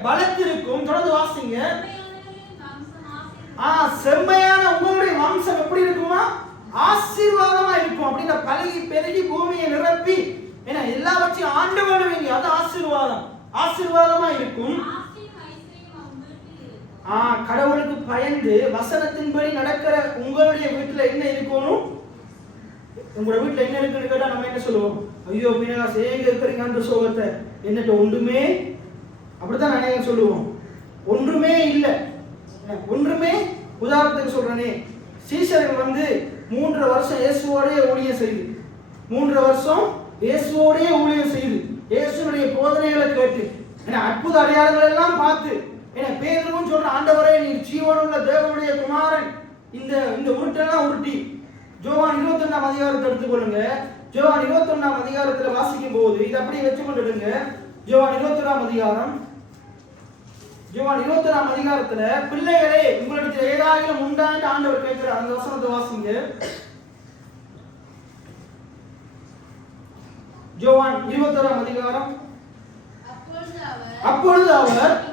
பலத்திருக்கும். தொடர்ந்து வாசிங்க. செம்மையான உங்களுடைய வம்சம் எப்படி இருக்குமா? ஆசீர்வாதமா இருக்கும். அப்படின்னா பழகி பெருகி பூமியை நிரப்பி என்ன எல்லாவற்றையும் ஆண்டு வருவீங்க. அது ஆசீர்வாதம், ஆசீர்வாதமா இருக்கும். கடவுளுக்கு பயந்து வசனத்தின்படி நடக்கிற உங்களுடைய வீட்டுல என்ன இருக்கணும்? உங்களோட வீட்டுல என்ன இருக்குன்னு கேட்டா நம்ம என்ன சொல்லுவோம்? ஐயோ மீனகாசு எங்க இருக்கிறீங்கன்ற சோகத்தை என்னட்ட ஒன்றுமே, அப்படித்தான் நானே சொல்லுவோம். ஒன்றுமே இல்லை, ஒன்றுமே. உதாரணத்துக்கு சொல்றேனே, சீஷர்கள் 3 வருஷம் இயேசுவோடய ஊழியம் செய்து, 3 வருஷம் இயேசுவோடய ஊழியம் செய்து இயேசுனுடைய போதனைகளை கேட்டு அற்புத அடையாளங்கள் எல்லாம் பார்த்து பேதுருவும் சொல்ற, ஆண்டவரே நீர் ஜீவனுள்ள தேவனுடைய குமாரன், இந்த உருட்டெல்லாம் உருட்டி. யோவான் 21ஆம் அதிகாரத்தை எடுத்துக்கொள்ளுங்க. யோவான் 21ஆம் அதிகாரத்துல வாசிக்கும் போது இதை அப்படியே வச்சு கொண்டுடுங்க. யோவான் 21ஆம் அதிகாரம், யோவான் 21ஆம் அதிகாரத்துல பிள்ளைகளே உங்களிடத்தில் ஏதாயிலும் உண்டான்னு ஆண்டவர் கேட்கிறார். அந்த வசனத்தை வாசிங்க. யோவான் 21ஆம் அதிகாரம். அப்பொழுது அவர்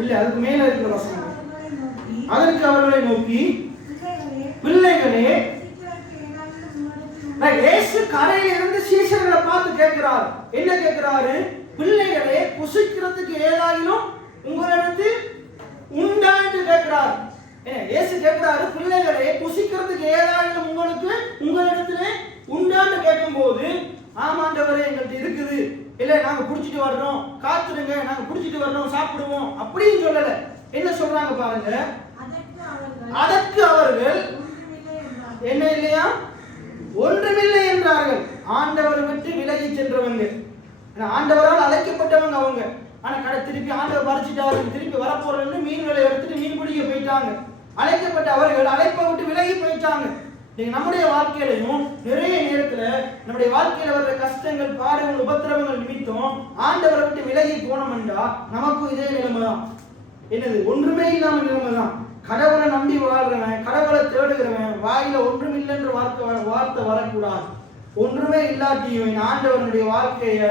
இல்ல, அதுக்கு மேல இருக்கிற வசனம். அதற்கு அவர்களை நோக்கி, பிள்ளைகளே, இயேசு கரையில இருந்து சீஷர்களை பார்த்து கேட்கிறார். என்ன கேட்கிறாரு? பிள்ளைகளே, புசிக்கிறதுக்கு ஏதாயிலும் உங்களிடத்தில் உண்டா என்று கேட்கிறார். இயேசு கேட்கிறாரு, பிள்ளைகளே, புசிக்கிறதுக்கு ஏதாயிலும் உங்களிடத்திலே உண்டான்னு கேட்கும் போது, ஆமாண்டவரே எங்கள்கிட்ட இருக்குது, இல்ல நாங்க குடிச்சிட்டு வர்றோம், காத்துருங்க, நாங்க குடிச்சிட்டு வர்றோம், சாப்பிடுவோம் அப்படின்னு சொல்லல. என்ன சொல்றாங்க பாருங்க. அதற்கு அவர்கள் என்ன இல்லையா, ஒன்றுமில்லை என்றார்கள். ஆண்டவரை விட்டு விலகி சென்றவங்க, ஆண்டவரால் அழைக்கப்பட்டவங்க அவங்க. ஆனா திருப்பி ஆண்டவர் பறிச்சிட்டாரு, திருப்பி வரப்போறன்னு மீன்களை எடுத்துட்டு மீன் பிடிக்க போயிட்டாங்க. அழைக்கப்பட்ட அவர்கள் அழைப்பை விட்டு விலகி போயிட்டாங்க. நீங்க நம்முடைய வாழ்க்கையிலையும் நிறைய நேரத்துல நம்முடைய வாழ்க்கையில வர்ற கஷ்டங்கள், பாடுகள், உபத்திரவங்கள் நிமித்தம் ஆண்டவரை விட்டு விலகி போனோம்டா நமக்கும் இதே நிலைமை தான். என்னது, ஒன்றுமே இல்லாம நிலைமை தான். கடவுளை நம்பி வாழ்றவன், கடவுளை தேடுகிறவன் வாயில ஒன்றுமில்லைன்ற வார்த்தை வரக்கூடாது. ஒன்றுமே இல்லாட்டியும் ஆண்டவனுடைய வாழ்க்கைய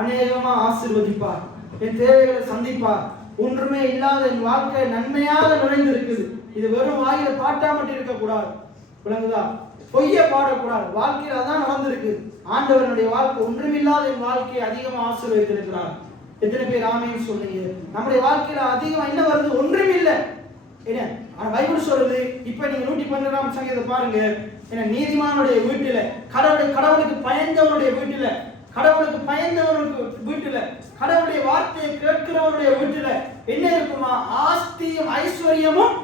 அநேகமா ஆசீர்வதிப்பார், என் தேவைகளை சந்திப்பார். ஒன்றுமே இல்லாத என் வாழ்க்கை நன்மையாக நுழைந்திருக்குது. இது வெறும் வாயில பாட்டா மட்டும் இருக்கக்கூடாது, விளங்குதா? பொய்ய பாடக்கூடாது. வாழ்க்கையில அதான் நடந்திருக்கு. ஆண்டவனுடைய வாழ்க்கை ஒன்றுமில்லாத என் வாழ்க்கையை அதிகமா ஆசீர்வதித்திருக்கிறார். எத்தனை பேர் ஆமேன்னு சொல்றீங்க? நம்முடைய வாழ்க்கையில அதிகமா என்ன வருது? ஒன்றுமில்லை. என்ன ஆனா பைபிள் சொல்றது, இப்ப நீங்க 112ஆம் சங்கீதத்தை பாருங்க. என்ன, நீதிமானுடைய வீட்டுல, கடவுளுக்கு பயந்தவனுடைய வீட்டுல, கடவுளுக்கு பயந்தவனுக்கு வீட்டுல, கடவுளுடைய வார்த்தையை கேட்கிறவனுடைய வீட்டுல என்ன இருக்குமா? ஆஸ்தியும் ஐஸ்வர்யமும்.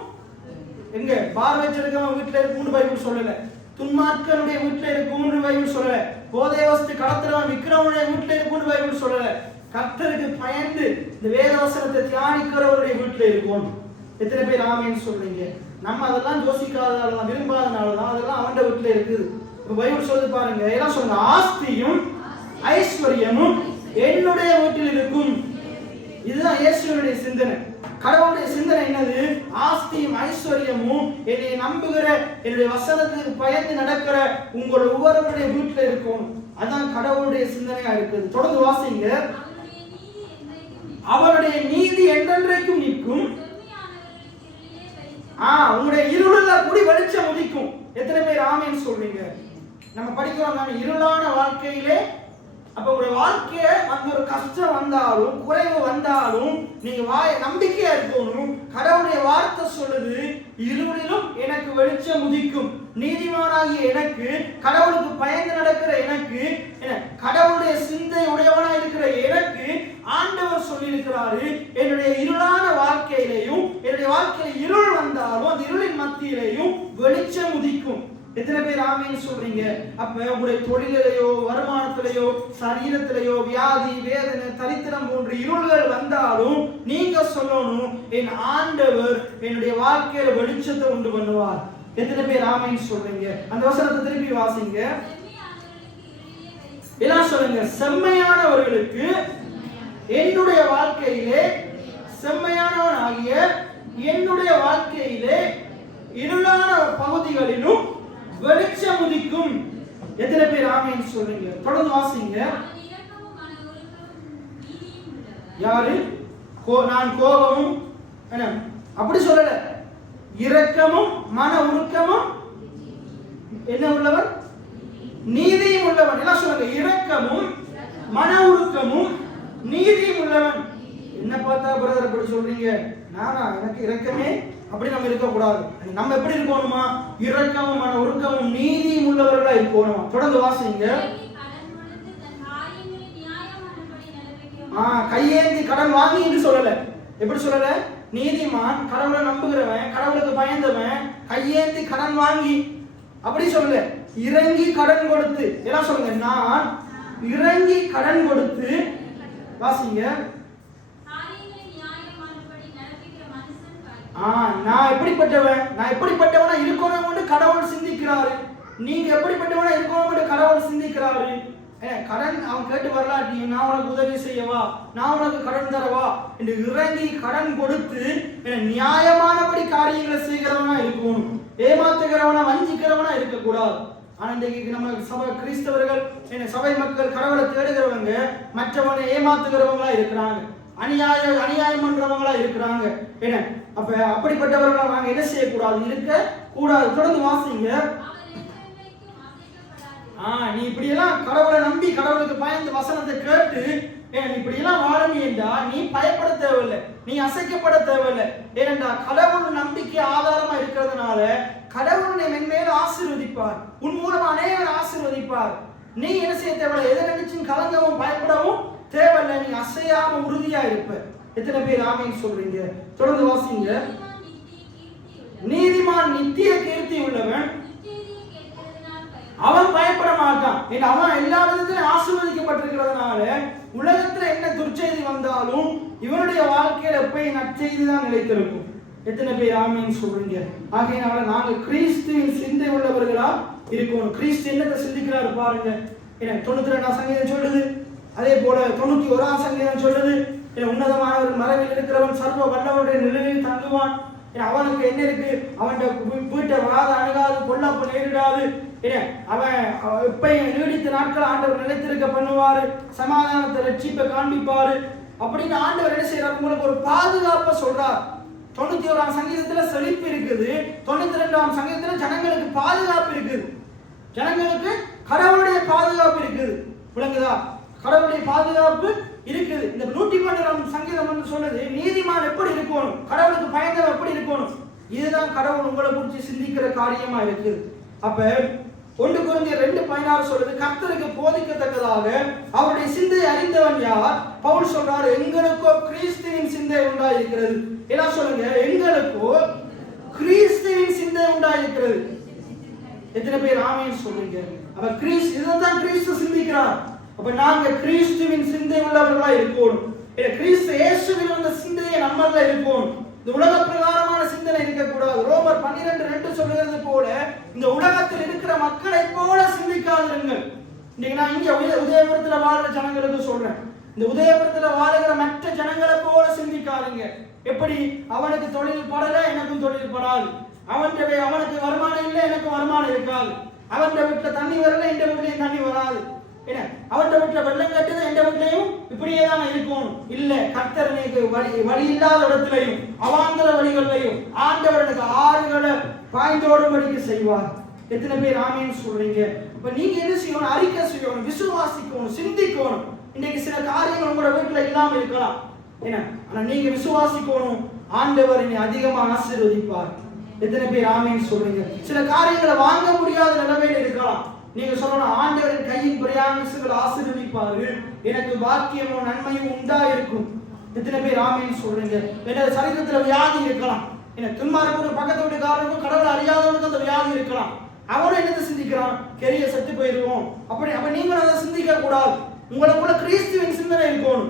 எங்க பார் வச்சிருக்கவன் வீட்டுல இருக்கும்னு பைபிள் சொல்லல. துன்மார்க்கனுடைய வீட்டுல இருக்கும்னு பைபிள் சொல்லல. போதை வஸ்து கடத்துறவன் விக்கிறவனுடைய வீட்டுல இருக்கும்னு பைபிள் சொல்லல. கர்த்தருக்கு பயந்து இந்த வேத வசனத்தை தியானிக்கிறவருடைய வீட்டுல இருக்கும். எத்தனை பேர் ஆமேன்னு சொல்றீங்க? நம்ம அதெல்லாம் யோசிக்காதனாலதான், விரும்பாதனாலதான் அதெல்லாம் அவன் வீட்டுல இருக்குது. இப்ப பைபிள் சொல்லி பாருங்க, எல்லாம் சொல்லுங்க, ஆஸ்தியும் ஐஸ்வர்யமும் என்னுடைய வீட்டில் இருக்கும். இதுதான் இயேசுவினுடைய சிந்தனை. கடவுளுடைய சிந்தனை என்னது? ஆஸ்தியும் ஐஸ்வர்யமும் என்னை நம்புகிற, என்னுடைய வசனத்துக்கு பயந்து நடக்கிற உங்கள் ஒவ்வொருவருடைய வீட்டுல இருக்கும். அதான் கடவுளுடைய சிந்தனையா இருக்குது. தொடர்ந்து வாசிங்க. அவருடைய நீதி என்றென்றைக்கும் நிற்கும். உங்களுடைய இருள கூடி வெளிச்சம் உதிக்கும். எத்தனை பேர் ஆமேன்னு சொல்றீங்க? நம்ம படிக்கிறோம், இருளான வாழ்க்கையிலே. அப்ப உங்களுடைய வாழ்க்கைய அந்த ஒரு கஷ்டம் வந்தாலும், குறைவு வந்தாலும், நீங்க நம்பிக்கையா இருக்கணும். கடவுளுடைய வார்த்தை சொல்லுது, இருளிலும் எனக்கு வெளிச்சம் உதிக்கும். நீதிமானாகிய எனக்கு, கடவுளுக்கு பயந்து நடக்கிற எனக்கு, கடவுளுடைய சிந்தை உடையவனா இருக்கிற எனக்கு ஆண்டவர் சொல்லி இருக்கிறாரு, என்னுடைய இருளான வாழ்க்கையிலையும், என்னுடைய வாழ்க்கையில இருள் வந்தாலும் அந்த இருளின் மத்தியிலையும் வெளிச்சம் உதிக்கும். எத்தனை பேர் ஆமேன்னு சொல்றீங்க? அப்ப உங்களுடைய தொழிலையோ, வருமானத்திலேயோ, சரீரத்திலேயோ வியாதி, வேதனை, தரித்திரம் போன்ற இருள்கள் வந்தாலும் நீங்க சொல்லணும், என் ஆண்டவர் என்னுடைய வாழ்க்கையில வெளிச்சத்தை உண்டு பண்ணுவார். எத்தனை பேர் ஆமேன்னு சொல்றீங்க? அந்த வசனத்தை திருப்பி வாசிங்க. எல்லாம் சொல்லுங்க. செம்மையானவர்களுக்கு என்னுடைய வாழ்க்கையிலே, செம்மையானவன் ஆகிய என்னுடைய வாழ்க்கையிலே இருளான பகுதிகளிலும் வெளிச்சம் உதிக்கும். எத்தனை பேர் ஆமேன்னு சொல்றீங்க? தொடர்ந்து வாசிங்க. யாரு? நான் கோபமும் அப்படி சொல்லல, இரக்கமும் மன உருக்கமும் என்ன உள்ளவன்? நீதியும் உள்ளவன். எல்லாம் சொல்லுங்க. இரக்கமும் மன உருக்கமும் நீதியும் உள்ளவன். என்ன பார்த்தா பிரதர் அப்படி சொல்றீங்க? நானா, எனக்கு இரக்கமே அப்படி நம்ம இருக்க கூடாது. நம்ம எப்படி இருக்கணுமா? இரக்கமும் மன உருக்கமும் நீதியும் உள்ளவர்களா இருக்கணுமா? தொடர்ந்து வாசிங்க. கையேந்தி கடன் வாங்கி என்று சொல்லல. எப்படி சொல்லல? நீதிமான், கடவுளை நம்புகிறவன், கடவுளுக்கு பயந்தவன் கையேந்தி கடன் வாங்கி அப்படி சொல்லல. இறங்கி கடன் கொடுத்து. எல்லாம் சொல்லுங்க. நான் இறங்கி கடன் கொடுத்து. வாசிங்க. நான் எப்படிப்பட்டவனா இருக்கணும்னு கடவுள் சிந்திக்கிறாரு. நீங்க எப்படிப்பட்டவனா இருக்கணும்னு கடவுள் சிந்திக்கிறாரு. கடன் அவன் கேட்டு வரலாட்டி, நான் உனக்கு உதவி செய்யவா, நான் உனக்கு கடன் தரவா என்று இறங்கி கடன் கொடுத்து நியாயமானபடி காரியங்களை செய்கிறவனா இருக்கணும். ஏமாத்துகிறவனா, வஞ்சிக்கிறவனா இருக்கக்கூடாது. ஆனா இன்றைக்கு நம்ம கிறிஸ்தவர்கள், சபை மக்கள், கடவுளை தேடுகிறவங்க மற்றவனை ஏமாத்துகிறவங்களா இருக்கிறாங்க. அநியாயம் இருக்கிறாங்க. என்ன அப்ப அப்படிப்பட்டவர்கள் நாங்க என்ன செய்யக்கூடாது? இருக்க கூடாது. தொடர்ந்து வாசிங்க. நீ இப்படி எல்லாம் கடவுளை நம்பி கடவுளுக்கு பயந்து வசனத்தை கேட்டு இப்படி எல்லாம் வாழணும் என்றா நீ பயப்பட தேவையில்லை, நீ அசைக்கப்பட தேவையில்லை. ஏனென்றா கடவுள் நம்பிக்கை ஆதாரமா இருக்கிறதுனால கடவுள் உன்னை மென்மேல் ஆசீர்வதிப்பார், உன் மூலம் அநேகர் ஆசீர்வதிப்பார். நீ என்ன செய்ய தேவையில்லை, எதை நினைச்சும் கலங்கவும் பயப்படவும் தேவையில்லை, நீ அசையாம உறுதியா இருப்ப. எத்தனை பேர் ஆமீன் சொல்றீங்க? தொடர்ந்து வாசிங்க. நீதிமான் நித்திய கீர்த்தி உள்ளவன், அவன் பயப்பட மாட்டான். அவன் எல்லா விதத்திலும் ஆசீர்வதிக்கப்பட்டிருக்கிறதுனால உலகத்துல என்ன துர்ச்செய்தி வந்தாலும் இவனுடைய வாழ்க்கையில எப்பயும் நற்செய்தி தான் நிலைத்திருக்கும். எத்தனை பேர் ஆமீன் சொல்றீங்க? ஆகையினால நாங்க கிறிஸ்துவின் சிந்தை உள்ளவர்களா இருக்கணும். கிறிஸ்து என்னத்தை சிந்திக்கிறாரு பாருங்க. 92ஆம் சங்கீதம் சொல்லுது, அதே போல 91ஆம் சங்கீதம் சொல்லுது, உன்னதமானவர் மறைவில் இருக்கிறவன் சர்வ வல்லவருடைய நிழலில் தங்குவான். அவனுக்கு என்ன இருக்கு? அவன் வீட்டை வராது, அணுகாது, பொல்லாப்பு நேரிடாது. அவன் எப்பயும் நீடித்த நாட்கள் ஆண்டவர் நிலைத்திருக்க பண்ணுவாரு, சமாதானத்தை ரட்சிப்பை காண்பிப்பாரு அப்படின்னு ஆண்டவர் என்ன செய்யறாரு? உங்களுக்கு ஒரு பாதுகாப்பை சொல்றார். 91ஆம் சங்கீதத்துல செழிப்பு இருக்குது, 92ஆம் சங்கீதத்துல ஜனங்களுக்கு பாதுகாப்பு இருக்குது. ஜனங்களுக்கு கடவுளுடைய பாதுகாப்பு இருக்குது. விளங்குதா? கடவுளுடைய பாதுகாப்பு இருக்குது. இந்த 112ஆம் சங்கீதம் சொன்னது நீதிமான் எப்படி இருக்கணும், கடவுளுக்கு பயந்தவன் எப்படி இருக்கணும். இதுதான் கடவுள் உங்களை குறித்து சிந்திக்கிற காரியமா இருக்குது. அப்ப 1 கொரிந்தியர் 2:16 சொல்றது, கர்த்தருக்கு போதிக்கத்தக்கதாக அவருடைய சிந்தையை அறிந்தவன் யார்? பவுல் சொல்றாரு, எங்களுக்கோ கிறிஸ்துவின் சிந்தை உண்டாயிருக்கிறது. என்ன சொல்லுங்க? எங்களுக்கோ கிறிஸ்துவின் சிந்தை உண்டாயிருக்கிறது. எத்தனை பேர் ஆமீன் சொல்றீங்க? அப்ப இதுதான் கிறிஸ்து சிந்திக்கிறார். அப்ப நாங்க கிறிஸ்துவின் சிந்தை உள்ளவர்களா இருக்கணும். கிறிஸ்து இயேசுவின் அந்த சிந்தையை நம்மள இருக்கணும். இந்த உலக பிரகாரமான சிந்தனை இருக்கக்கூடாது. ரோமர் 12:2 சொல்கிறது போல இந்த உலகத்தில் இருக்கிற மக்களை போல சிந்திக்காதிருங்கள். இன்னைக்கு நான் இங்க உதயபுரத்துல வாழ்ற ஜனங்களுக்கு சொல்றேன், இந்த உதயபுரத்துல வாழ்கிற மற்ற ஜனங்களை போல சிந்திக்காதீங்க. எப்படி? அவனுக்கு தொழில் படல, எனக்கும் தொழில் படாது. அவனுக்கு வருமானம் இல்லை, எனக்கு வருமானம் இருக்காது. அவன் வீட்டுல தண்ணி வரல, இந்த வீட்லயும் தண்ணி வராது. அவன் வீட்டுல வெள்ளம் கட்டுது, எந்த வீட்லயும் இப்படியே தான் இருக்கணும். இல்ல, கர்த்தர் வழி இல்லாத இடத்திலையும் அவாந்தர வழிகளையும் ஆண்டவர்களுக்கு ஆறுகளை பாய்ந்தோடும்படிக்கு செய்வார். எத்தனை பேர் ஆமீன் சொல்றீங்க? இப்ப நீங்க என்ன செய்யணும்? அறிக்கை செய்யணும், விசுவாசிக்கணும், சிந்திக்கணும். இன்னைக்கு சில காரியங்கள் உங்களோட வீட்டுல இல்லாம இருக்கலாம், ஆனா நீங்க விசுவாசிக்கணும், ஆண்டவர் என்னை அதிகமா ஆசீர்வதிப்பார். எத்தனை பேர் ஆமீன் சொல்றீங்க? சில காரியங்களை வாங்க முடியாத நிலைமையில இருக்கலாம். நீங்க சொல்லணும், ஆண்டவரின் கையின் பிரயாசங்கள் ஆசீர்வதிப்பாரு, எனக்கு பாக்கியமும் நன்மையும் உண்டாயிருக்கும். எத்தனை பேர் ஆமீன் சொல்றீங்க? என்னோட சரீரத்துல வியாதி இருக்கலாம், துன்மார்க்கும் பக்கத்து வீட்டுக்காரருக்கும் கடவுள் அறியாதவனுக்கும் அந்த வியாதி இருக்கலாம். அவனும் என்னத்தை சிந்திக்கிறான்? கெரிய செத்து போயிருவோம் அப்படி. அப்ப நீங்களும் அதை சிந்திக்க கூடாது. உங்களுக்குள்ள கிறிஸ்துவின் சிந்தனை இருக்கணும்,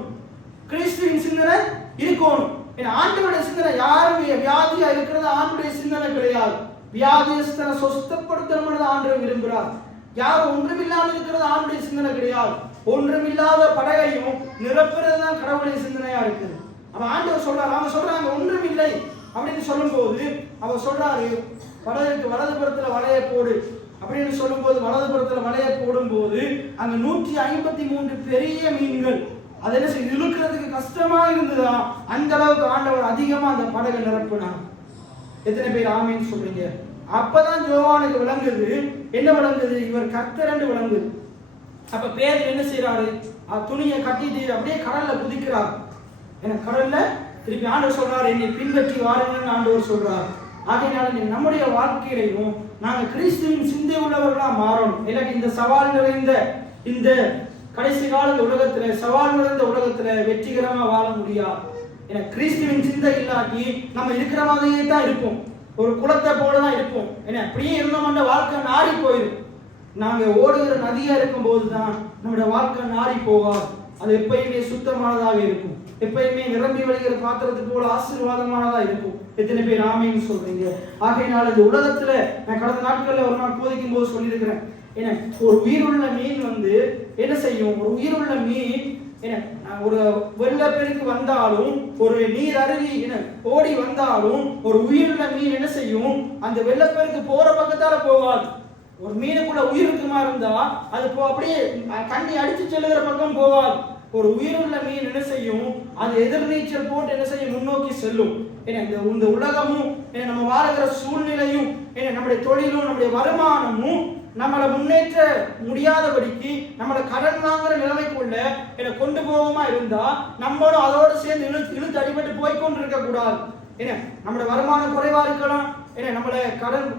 கிறிஸ்துவின் சிந்தனை இருக்கணும். ஆண்டவருடைய சிந்தனை யாரும் வியாதியா இருக்கிறது ஆண்டுடைய சிந்தனை கிடையாது. வியாதியஸ்தனை சொஸ்தப்படுத்தணும் ஆண்டவர் விரும்புகிறார். யாரும் ஒன்றுமில்லாமல் இருக்கிறது ஆண்டுடைய சிந்தனை கிடையாது. ஒன்றுமில்லாத படகையும் நிரப்புறது தான் கடவுளுடைய சிந்தனையா இருக்குது. அவன் ஆண்டவர் சொல்றாரு, அவங்க சொல்றாங்க ஒன்றுமில்லை அப்படின்னு சொல்லும் போது அவர் சொல்றாரு, படகுக்கு வலதுபுறத்துல வலைய போடு அப்படின்னு சொல்லும் போது வலதுபுறத்துல வலைய போடும் போது அங்க 153 பெரிய மீன்கள். அதை என்ன செய்ய இழுக்கிறதுக்கு கஷ்டமா இருந்ததா, அந்த அளவுக்கு ஆண்டவர் அதிகமா அந்த படகை நிரப்புனார். எத்தனை பேர் ஆமீன் சொல்றீங்க? அப்பதான் யோவானுக்கு விளங்குது, என்ன விளங்குது? இவர் கர்த்தர் என்று விளங்குது. அப்ப பேதுரு என்ன செய்யறாரு? துணியை கட்டிட்டு அப்படியே கடல்ல குதிக்கிறார். கடல்ல திருப்பி ஆண்டவர் சொல்றாரு, என்னை பின்பற்றி வாருங்கன்னு ஆண்டவர் சொல்றார். ஆகையினால நம்முடைய வாழ்க்கையிலையும் நாங்க கிறிஸ்துவின் சிந்தை உள்ளவர்களா மாறணும். இல்லாட்டி இந்த சவால் நிறைந்த இந்த கடைசி கால உலகத்துல, சவால் நிறைந்த உலகத்துல வெற்றிகரமா வாழ முடியாது. கிறிஸ்துவின் சிந்தை இல்லாட்டி நம்ம இருக்கிற மாதிரியே தான் இருப்போம், ஒரு குளத்தை போலதான் இருப்போம். அப்படியே இருந்தோம்னா வாழ்க்கை நாரி போயிடும். நாங்க ஓடுகிற நதியா இருக்கும் போதுதான் நம்முடைய வாழ்க்கை நாரி போகாது. அது எப்பயுமே சுத்தமானதாக இருக்கும், எப்பயுமே நிரம்பி வழிகிற பாத்திரத்துக்கு போல ஆசீர்வாதமானதா இருக்கும். எத்தனை பேர் ஆமீன் சொல்றீங்க? ஆகையினால இந்த உலகத்துல நான் கடந்த நாட்கள்ல ஒரு நாள் போதிக்கும் போது சொல்லியிருக்கிறேன், ஒரு உயிருள்ள மீன் என்ன செய்யும்? ஒரு உயிருள்ள மீன் ஒரு வெள்ளப்பெருக்கு வந்தாலும், ஒரு நீர் அருவி ஓடி வந்தாலும், ஒரு உயிருள்ள மீன் என்ன செய்யும்? அந்த வெள்ளப்பெருக்கு போற பக்கத்தால போகாது. ஒரு மீனுக்குள்ள உயிருக்குமா இருந்தா அது அப்படியே தண்ணி அடிச்சு செல்லுகிற பக்கம் போகாது. ஒரு உயிருள்ள மீன் என்ன செய்யும்? அது எதிர்நீச்சல் போட்டு என்ன செய்யும்? முன்னோக்கி செல்லும். ஏன்னா இந்த உலகமும் நம்ம வாழ்கிற சூழ்நிலையும் நம்முடைய தொழிலும் நம்முடைய வருமானமும் நம்மளை முன்னேற்ற முடியாதபடிக்கு நம்மளை கடன் வாங்குற நிலைமைக்குள்ள கொண்டு போகமா இருந்தா நம்மளும் அதோடு சேர்ந்து இழுத்து அடிபட்டு போய்கொண்டு இருக்க கூடாது. என்ன நம்மளோட வருமானம் குறைவா இருக்கலாம், நம்மளை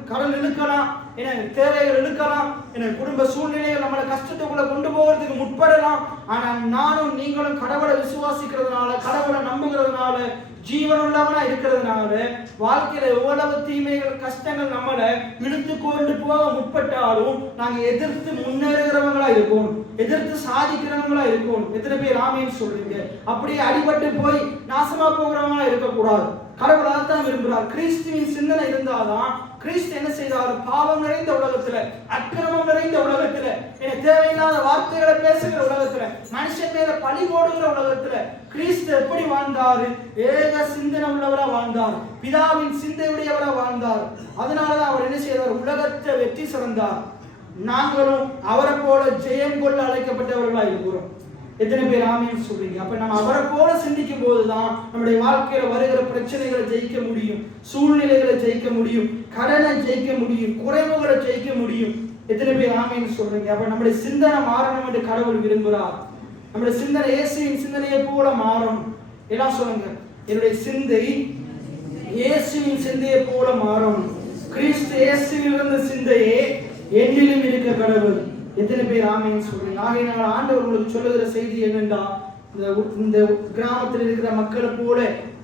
கடன் இழுக்கலாம், தேவைகள் இழுக்கலாம், குடும்ப சூழ்நிலைகள் நம்மளை கஷ்டத்துக்குள்ள கொண்டு போகிறதுக்கு முற்படலாம். ஆனா நானும் நீங்களும் கடவுளை விசுவாசிக்கிறதுனால, கடவுளை நம்புகிறதுனால, ஜீவனுள்ளவனா இருக்கிறதுனால வாழ்க்கையில எவ்வளவு தீமைகள் கஷ்டங்கள் நம்மளை இழுத்து கொண்டு போக முற்பட்டாலும் நாங்க எதிர்த்து முன்னேறுகிறவங்களா இருக்கணும், எதிர்த்து சாதிக்கிறவங்களா இருக்கணும். எத்தனை பேர் ஆமேன்னு சொல்றீங்க? அப்படியே அடிபட்டு போய் நாசமா போகிறவங்களா இருக்கக்கூடாது. கடவுள் அதான் விரும்புகிறார். கிறிஸ்துவின் சிந்தனை இருந்தாதான் கிறிஸ்து என்ன செய்தார்? பாவம் நிறைந்த உலகத்துல, அக்கிரமம் நிறைந்த உலகத்துல, தேவையில்லாத வார்த்தைகளை பேசுகிற உலகத்துல, மனுஷன் மேல பழி போடுகிற உலகத்துல கிறிஸ்து எப்படி வாழ்ந்தாரு? ஏக சிந்தனை உள்ளவரா வாழ்ந்தார், பிதாவின் சிந்தையுடையவரா வாழ்ந்தார். அதனாலதான் அவர் என்ன செய்தார்? உலகத்தை வெற்றி சிறந்தார். நாங்களும் அவரை போல ஜெயம் கொள்ள அழைக்கப்பட்டவர்களா இருக்கிறோம். எத்தனை பேர் ஆமேன்னு சொல்றீங்க? அப்ப நம்ம அவரை போல சிந்திக்கும் போதுதான் நம்முடைய வாழ்க்கையில வருகிற பிரச்சனைகளை ஜெயிக்க முடியும், சூழ்நிலைகளை ஜெயிக்க முடியும், கடனை ஜெயிக்க முடியும், குறைவுகளை ஜெயிக்க முடியும். எத்தனை பேர் ஆமேன்னு சொல்றீங்க? அப்ப நம்முடைய சிந்தனை மாறணும் என்று கடவுள் விரும்புகிறார். நம்முடைய சிந்தனை இயேசுவின் சிந்தனையை போல மாறணும். எல்லாம் சொல்லுங்க, என்னுடைய சிந்தை இயேசுவின் சிந்தையை போல மாறணும். கிறிஸ்து இயேசுவில் இருந்த சிந்தையே என்னிலும் இருக்க கடவுள். எத்தனை பேர் ஆமேன்னு சொல்றீங்க? ஆகையினால் ஆண்டவர் உங்களுக்கு சொல்லுகிற செய்தி என்னென்றா, இந்த கிராமத்தில் இருக்கிற மக்களை போல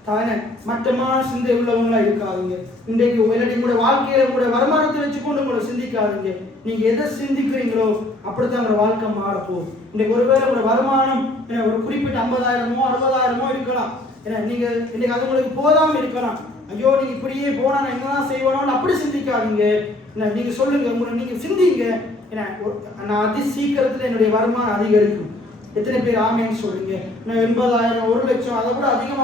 தானே மட்டமான சிந்தை உள்ளவங்களா இருக்காதுங்க. இன்றைக்கு உங்களுடைய வாழ்க்கையில கூட வருமானத்தை வச்சுக்கொண்டு உங்களை சிந்திக்காதுங்க. நீங்க எதை சிந்திக்கிறீங்களோ அப்படித்தான் உங்களோட வாழ்க்கை மாறப்போகுது. இன்றைக்கு ஒருவேளை உங்களோட வருமானம் ஒரு குறிப்பிட்ட 50,000மோ 60,000மோ இருக்கலாம். ஏன்னா நீங்க இன்னைக்கு அது உங்களுக்கு போதாம இருக்கலாம். ஐயோ நீங்க இப்படியே போனா நான் என்னதான் செய்வேனோன்னு அப்படி சிந்திக்காதீங்க. நீங்க சொல்லுங்க, உங்களை நீங்க சிந்திங்க, நான் அதி சீக்கிரத்துல என்னுடைய வருமானம் அதிகரிக்கும். எத்தனை பேர் ஆமேன்னு சொல்றீங்க? 80,000 1,00,000 அதை விட அதிகமா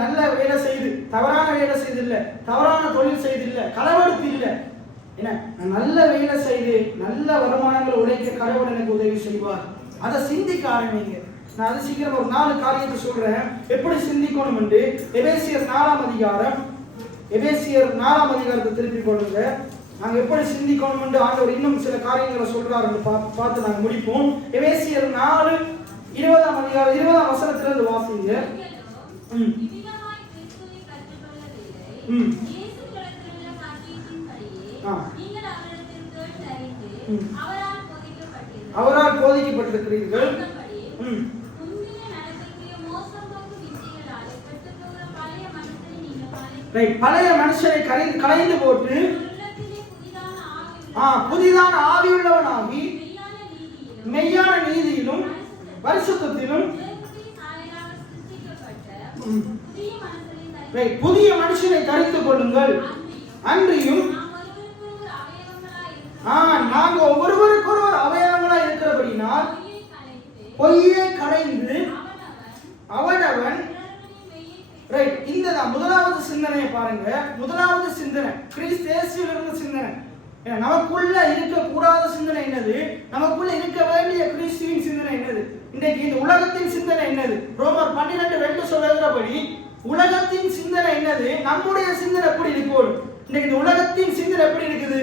நல்ல வேலை செய்து, தவறான வேலை செய்து இல்ல, தவறான தொழில் செய்து இல்ல, களவெடுப்பு இல்ல, நல்ல வேலை செய்து நல்ல வருமானங்கள் உழைக்க கடவுள் எனக்கு உதவி செய்வார். அதை சிந்திக்க ஆரம்பிங்க. நான் அது சீக்கிரம் ஒரு 4 காரியத்தை சொல்றேன் எப்படி சிந்திக்கணும் என்று. எபேசியர் 4ஆம் அதிகாரம், எபேசியர் 4ஆம் அதிகாரத்தை திருப்பி கொள்ளுங்க. நாங்க எப்படி சிந்திக்கணும் என்று ஆண்டவர் இன்னும் சில காரியங்களை சொல்றாரு, பார்த்து நாங்க முடிப்போம். எபேசியர் 4:20ஆம் அதிகாரம் 20ஆம் வசனத்திலிருந்து வாசிங்க. அவரால் போதிக்கப்பட்டிருக்கிறீர்கள். பழைய மனுஷனை களைந்து போட்டு புதிதான ஆவியுள்ளவனாகி மெய்யான நீதியிலும் பரிசுத்தத்திலும் புதிய மனுஷனை தரித்துக் கொள்ளுங்கள். அன்றியும் நாங்க ஒவ்வொருவருக்கொருவர் அவயவங்களா இருக்கிறபடினால் பொய்யை களைந்து அவனவன். இந்த முதலாவது சிந்தனையை பாருங்க. முதலாவது சிந்தனை கிறிஸ்து இயேசுவில் இருந்த சிந்தனை. நமக்குள்ள இருக்கக்கூடாத சிந்தனை என்னது? நமக்குள்ள இருக்க வேண்டிய கிறிஸ்துவின் சிந்தனை என்னது? இன்றைக்கு இந்த உலகத்தின் சிந்தனை என்னது? ரோமர் 12:2 சொல்லுகிறபடி உலகத்தின் சிந்தனை என்னது? நம்முடைய சிந்தனை எப்படி இருக்கும்? இன்னைக்கு இந்த உலகத்தின் சிந்தனை எப்படி இருக்குது?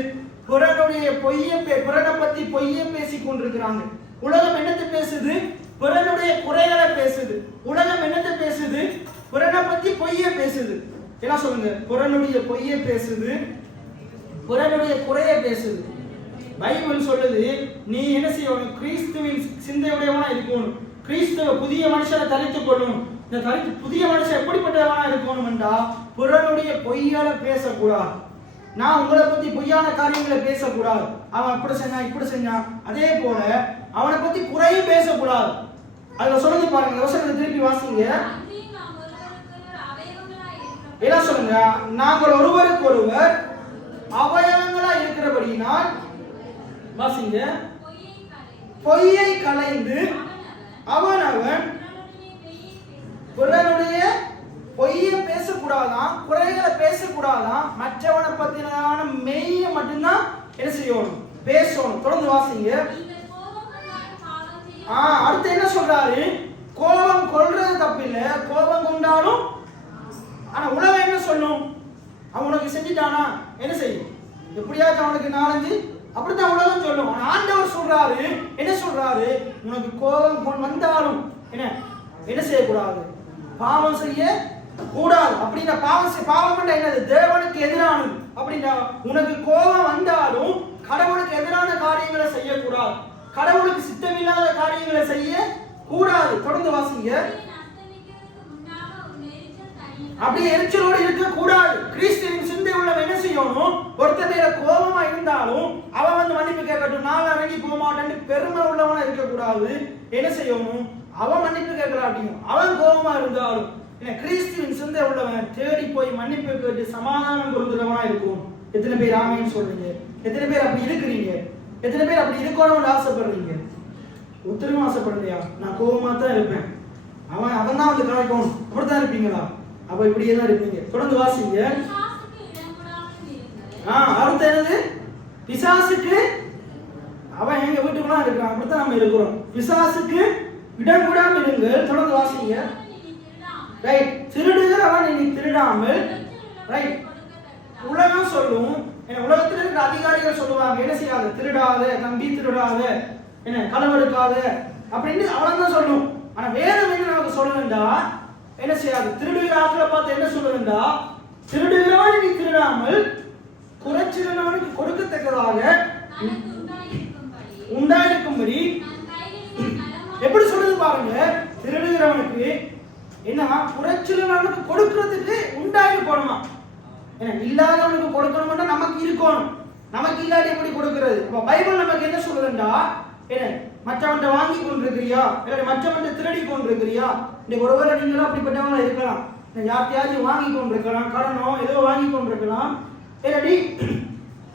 புறனை பத்தி பொய்யை பேசி கொண்டிருக்கிறாங்க. உலகம் என்னத்தை பேசுது? புறனுடைய குறைகளை பேசுது. உலகம் என்னத்தை பேசுது? புறனை பத்தி பொய்யை பேசுது. என்ன சொல்லுங்க? புறனுடைய பொய்யை பேசுது, புறனுடைய குறையை பேசுது. பைபிள் சொல்லுது, நீ என்ன செய்யணும்? கிறிஸ்துவின் சிந்தையுடையவனா இருக்கணும். கிறிஸ்துவ புதிய மனுஷனை தரித்துக் கொள்ளணும். இந்த புதிய மனுஷன் எப்படிப்பட்டவனா இருக்கணும் என்றா, புறனுடைய பொய்யால பேசக்கூடாது. நான் உங்களை பத்தி பொய்யான காரியங்களை பேசக்கூடாது. அவன் அப்படி செஞ்சான் இப்படி செஞ்சான், அதே போல அவனை பத்தி குறையும் பேசக்கூடாது. அதுல சொல்லுங்க பாருங்க, வசனத்தை திருப்பி வாசிங்க. என்ன சொல்லுங்க? நாங்கள் ஒருவருக்கு ஒருவர் அவயவங்களா இருக்கிறபடியினால் வாசிங்க. பொய்யை களைந்து அவனவன் புறனுடைய பொய்யை பேசக்கூடாதான், குறைகளை பேசக்கூடாதான், மற்றவனை பத்தின மெய்ய மட்டும்தான் என்ன செய்யணும்? பேசணும். தொடர்ந்து வாசிங்க. அடுத்து என்ன சொல்றாரு? கோபம் கொள்றது தப்பில்லை, கோபம் கொண்டாலும். ஆனா உலகம் என்ன சொல்லும்? அவன் உனக்கு செஞ்சுட்டானா என்ன செய்யும், எப்படியாச்சும் அவனுக்கு 4-5 அப்படித்தான் உலகம் சொல்லும். ஆனா ஆண்டவர் சொல்றாரு, என்ன சொல்றாரு? உனக்கு கோபம் வந்தாலும் என்ன செய்யக்கூடாது, பாவம் செய்ய கூடாது. அப்படின்னா பாவம் என்னது? தேவனுக்கு எதிரானது. அப்படின்னா உனக்கு கோபம் வந்தாலும் கடவுளுக்கு எதிரான காரியங்களை செய்யக்கூடாது, கடவுளுக்கு சித்தமில்லாத காரியங்களை செய்ய கூடாது. தொடர்ந்து வாசிங்க. அப்படியே எரிச்சலோடு இருக்க கூடாது. கிறிஸ்துவின் சிந்தை உள்ளவன் என்ன செய்யணும்? ஒருத்தர் மேல கோபமா இருந்தாலும் அவன் வந்து மன்னிப்பு கேட்கட்டும், நான் இறங்கி போக மாட்டேன்னு பெருமை உள்ளவனா இருக்க கூடாது. என்ன செய்யணும்? அவன் மன்னிப்பு கேட்கலாட்டியும் அவன் கோபமா இருந்தாலும் கிறிஸ்துவின் சிந்தை உள்ளவன் தேடி போய் மன்னிப்பு கேட்டு சமாதானம் கொடுக்கிறவனா இருக்கும். எத்தனை பேர் ஆமேன்னு சொல்றீங்க? எத்தனை பேர் அப்படி இருக்கிறீங்க? எத்தனை பேர் அப்படி இருக்கணும்னு ஆசைப்படுறீங்க? ஒருத்தரும் ஆசைப்படுறியா? நான் கோபமா தான் இருப்பேன், அவன் தான் வந்து கலைக்கணும், அப்படித்தான் இருப்பீங்களா? அப்ப இப்படியே தான் இருப்பீங்க. தொடர்ந்து வாசிங்க. அடுத்து என்னது? பிசாசுக்கு அவன் எங்க வீட்டுக்குலாம் இருக்கிறான், அப்படித்தான் நம்ம இருக்கிறோம். பிசாசுக்கு இடம் கூடாமல் இருங்கள். தொடர்ந்து வாசிங்க. ரைட். திருடுகிறவன் இனி திருடாமல். ரைட். உலகம் சொல்லும், உலகத்தில் இருக்கிற அதிகாரிகள் சொல்லுவாங்க, என்ன செய்யாத, திருடாத தம்பி, திருடாத, என்ன களவெடுக்காத அப்படின்னு அவன் சொல்லும். ஆனா வேதம் என்ன நமக்கு சொல்லுங்கண்டா, என்ன செய்யாது, திருடுகிற ஆட்களை பார்த்து என்ன சொல்லுங்கண்டா, திருடுகிறவன் நீ திருடாமல் குறைச்சிருந்தவனுக்கு கொடுக்கத்தக்கதாக உண்டாயிருக்கும்படி. எப்படி சொல்லுது பாருங்க, திருடுகிறவனுக்கு என்னவா, குறைச்சிருந்தவனுக்கு கொடுக்கறதுக்கு உண்டாயிருக்கணுமா. இல்லாதவனுக்கு கொடுக்கணும்னா நமக்கு இருக்கணும், நமக்கு இல்லாத எப்படி கொடுக்கிறது? அப்ப பைபிள் நமக்கு என்ன சொல்லுதுண்டா, என்ன மற்றவன்ட்ட வாங்கி கொண்டிருக்கிறியா, இல்லை மற்றவன்ட்ட திருடி கொண்டிருக்கிறியா? இந்த ஒருவேளை நீங்களும் அப்படிப்பட்டவங்களா இருக்கலாம், யார்த்தையாச்சும் வாங்கி கொண்டிருக்கலாம், கடனோ ஏதோ வாங்கி கொண்டிருக்கலாம், இல்லாட்டி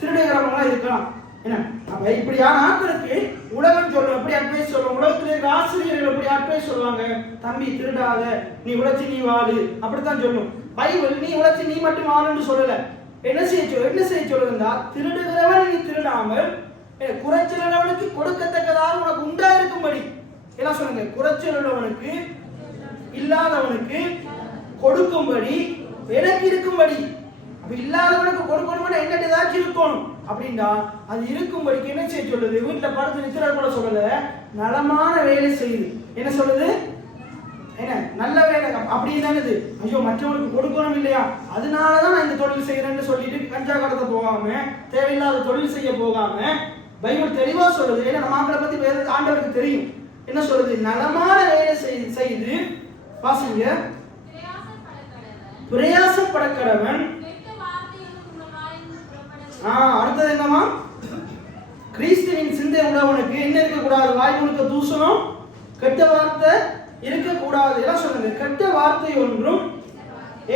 திருடுகிறவங்களா இருக்கலாம். என்ன அப்ப இப்படியான ஆட்களுக்கு உலகம் சொல்லும், எப்படி அட்வைஸ் சொல்லும், உலகத்தில் இருக்கிற ஆசிரியர்கள் எப்படி அட்வைஸ் சொல்லுவாங்க, தம்பி திருடாத, நீ உழைச்சி நீ வாழு, அப்படித்தான் சொல்லும். பைபிள் நீ உழைச்சி நீ மட்டும் வாழுன்னு சொல்லல, என்ன செய்ய சொல்லுதுண்டா, திருடுகிறவன் நீ திருடாமல் குறைச்சலவனுக்கு கொடுக்கத்தக்கதாக உனக்கு உண்டாயிருக்கும்படி. என்ன சொல்லுங்க, குறைச்சல் உள்ளவனுக்கு இல்லாதவனுக்கு கொடுக்கும்படி எனக்கு இருக்கும்படி. அப்ப இல்லாதவனுக்கு கொடுக்கணும்னா என்ன ஏதாச்சும் இருக்கணும் அப்படின்னா அது இருக்கும்படிக்கு என்ன செய்ய சொல்லுது? வீட்டுல படுத்து நிற்கிறார் கூட சொல்லல, நலமான வேலை செய்யுது. என்ன சொல்லுது? என்ன நல்ல வேலை அப்படின்னானது. ஐயோ மற்றவனுக்கு கொடுக்கணும் இல்லையா, அதனாலதான் நான் இந்த தொழில் செய்யறேன்னு சொல்லிட்டு கஞ்சா கடத்த போகாம, தேவையில்லாத தொழில் செய்ய போகாம பைபிள் தெளிவா சொல்லுது. ஏன்னா நம்ம ஆட்களை பத்தி வேற ஆண்டவருக்கு தெரியும். என்ன சொல்லுது? நலமான வேலை செய்து வாசிங்க. பிரயாசப்படக்கடவன். அடுத்தது என்னமா? கிறிஸ்துவின் சிந்தை உள்ளவனுக்கு என்ன இருக்கக்கூடாது? வாய் முழுக்க தூசணம், கெட்ட வார்த்தை இருக்கக்கூடாது. எல்லாம் சொல்லுங்க, கெட்ட வார்த்தை ஒன்றும்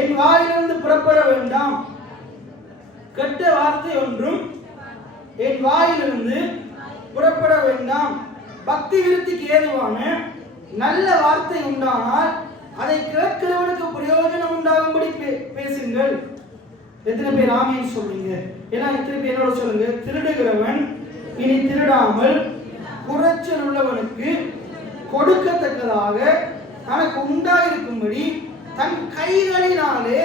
என் வாயிலிருந்து புறப்பட வேண்டாம். கெட்ட வார்த்தை ஒன்றும் என் வாயிலிருந்து புறப்பட வேண்டாம். பக்தி விருத்திக்கு ஏதுவான நல்ல வார்த்தை உண்டானால் அதை கேட்கிறவனுக்கு பிரயோஜனம் உண்டாகும்படி பேசுங்கள். எத்தனை பேர் ஆமீன் சொல்றீங்க? ஏன்னா எத்தனை பேர் என்னோட சொல்லுங்க, திருடுகிறவன் இனி திருடாமல் குறைச்சல் உள்ளவனுக்கு கொடுக்கத்தக்கதாக தனக்கு உண்டாயிருக்கும்படி தன் கைகளினாலே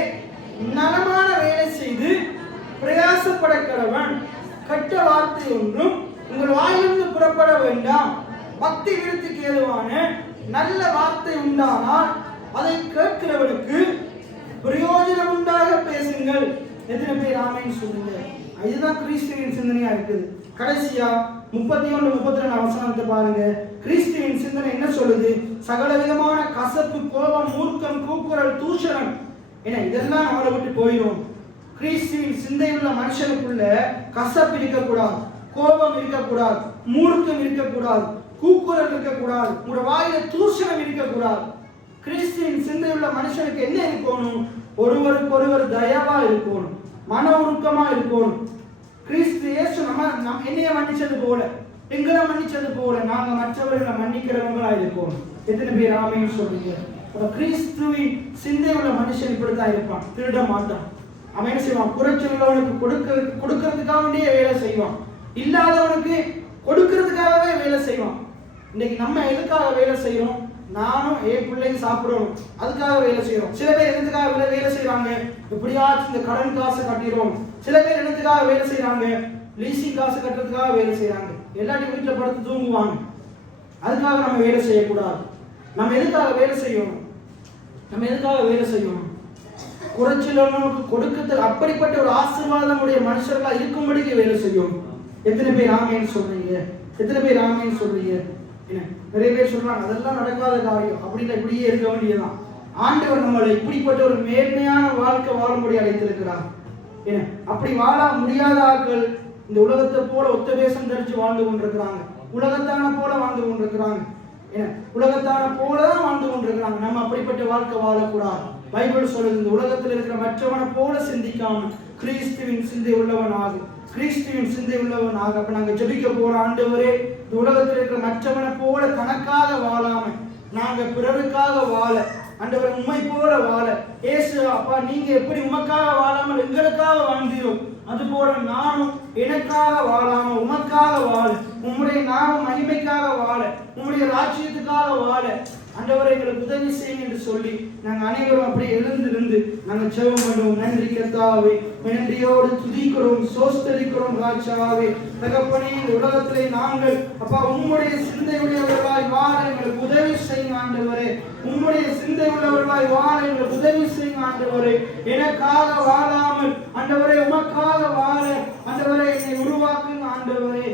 நலமான வேலை செய்து பிரயாசப்படக்கடவன். கெட்ட வார்த்தை ஒன்றும் உங்கள் வாயிலிருந்து புறப்பட வேண்டாம். பக்தி விருத்திக்கு ஏதுவான நல்ல வார்த்தை உண்டானால் அதை கேட்கிறவனுக்கு பிரயோஜனம் உண்டாக பேசுங்கள். எத்தனை பேர் ஆமேன்னு சொல்லுங்க? இதுதான் கிறிஸ்துவின் சிந்தனையா இருக்குது. கடைசியா 31-32 வசனத்தை பாருங்க. கிறிஸ்துவின் சிந்தனை என்ன சொல்லுது? சகல விதமான கசப்பு, கோபம், மூர்க்கம், கூக்குரல், தூஷணம், என்ன இதெல்லாம் நம்மளை விட்டு போயிடும். கிறிஸ்துவின் சிந்தையுள்ள மனுஷனுக்குள்ள கசப்பு இருக்கக்கூடாது, கோபம் இருக்கக்கூடாது, மூர்க்கம் இருக்கக்கூடாது, கூக்குரல் இருக்கக்கூடாது, உங்களோட வாயில தூஷணம் இருக்கக்கூடாது. கிறிஸ்துவின் சிந்தையுள்ள மனுஷனுக்கு என்ன இருக்கணும்? ஒருவருக்கு ஒருவர் தயவா இருக்கணும், மன உருக்கமா இருக்கணும். கிறிஸ்து இயேசு நம்ம என்னைய மன்னிச்சது போல, எங்களை மன்னிச்சது போல நாங்க மற்றவர்களை மன்னிக்கிறவங்களா இருக்கணும். எத்தனை பேர் ஆமேன்னு சொல்றீங்க? கிறிஸ்துவின் சிந்தை உள்ள மனுஷன் இப்படித்தான் இருப்பான், திருட மாட்டான். அவன் என்ன செய்வான்? குறைச்சவனுக்கு கொடுக்கறதுக்காக வேலை செய்வான், இல்லாதவனுக்கு கொடுக்கறதுக்காகவே வேலை செய்வான். இன்னைக்கு நம்ம எதுக்காக வேலை செய்யறோம்? நானும் என் பிள்ளைங்க சாப்பிடணும், அதுக்காக வேலை செய்யறோம். சில பேர் என்னத்துக்காக வேலை செய்யறாங்க, எப்படியாச்சும் இந்த கடன் காசு கட்டிடுவோம். சில பேர் என்னத்துக்காக வேலை செய்யறாங்க, லீசிங் காசு கட்டுறதுக்காக வேலை செய்யறாங்க. எல்லாத்தையும் வீட்டில் படுத்து தூங்குவாங்க. அதுக்காக நம்ம வேலை செய்யக்கூடாது. நம்ம எதுக்காக வேலை செய்யணும்? நம்ம எதுக்காக வேலை செய்யணும்? குறைச்சலவனுக்கு கொடுக்கத்தில் அப்படிப்பட்ட ஒரு ஆசீர்வாதமுடைய மனுஷர்களா இருக்கும்படிக்கு வேலை செய்யும். எத்தனை பேர் ஆமேன்னு சொல்றீங்க? எத்தனை பேர் ஆமேன்னு சொல்றீங்க? என்ன நிறைய பேர் சொல்றாங்க அதெல்லாம் நடக்காத காரியம் அப்படின்னா இப்படியே இருக்க வேண்டியதுதான். ஆண்டவர் நம்மளை இப்படிப்பட்ட ஒரு மேன்மையான வாழ்க்கை வாழும்படி அழைத்திருக்கிறார். ஏன்னா அப்படி வாழ முடியாத ஆட்கள் இந்த உலகத்தை போல ஒத்த வேஷம் தரிச்சு வாழ்ந்து கொண்டிருக்கிறாங்க. உலகத்தான போல வாழ்ந்து கொண்டிருக்கிறாங்க. ஏன்னா உலகத்தான போலதான் வாழ்ந்து கொண்டிருக்கிறாங்க. நம்ம அப்படிப்பட்ட வாழ்க்கை வாழக்கூடாது. பைபிள் சொல்லுது, இந்த உலகத்தில் இருக்கிற மற்றவனை போல சிந்திக்காமல் கிறிஸ்துவின் சிந்தை உள்ளவனாக, கிறிஸ்துவின் சிந்தை உள்ளவனாக. அப்ப நாங்க ஜெபிக்க போற ஆண்டவரே, இந்த உலகத்தில் இருக்கிற மற்றவனை போல தனக்காக வாழாம நாங்க பிறருக்காக வாழ, ஆண்டவர் உண்மை போல வாழ. ஏசு அப்பா, நீங்க எப்படி உமக்காக வாழாமல் எங்களுக்காக வாழ்ந்தீரோ அது போல நானும் எனக்காக வாழாம உமக்காக வாழ, உம்முடைய நாம மகிமைக்காக வாழ, உம்முடைய ராஜ்யத்துக்காக வாழ ஆண்டவரை எங்களுக்கு உதவி செய்யுங்க என்று சொல்லி நாங்கள் அனைவரும் அப்படியே எழுந்திருந்து நாங்கள் ஜெபம் பண்ணுவோம். நன்றி கர்த்தாவே, நன்றியோடு துதிக்கிறோம், சோஸ்தரிக்கிறோம் ராஜாவே. தகப்பனே, இந்த உலகத்திலே நாங்கள் அப்பா உம்முடைய சிந்தை உள்ளவர்களாய் வாழ எங்களுக்கு உதவி செய்யுங்க ஆண்டவரே. உம்முடைய சிந்தை உள்ளவர்களாய் வாழ எங்களுக்கு உதவி செய்யுங்க ஆண்டவரே. எனக்காக வாழாமல் ஆண்டவரே உமக்காக வாழ ஆண்டவரே என்னை உருவாக்குங்க ஆண்டவரே.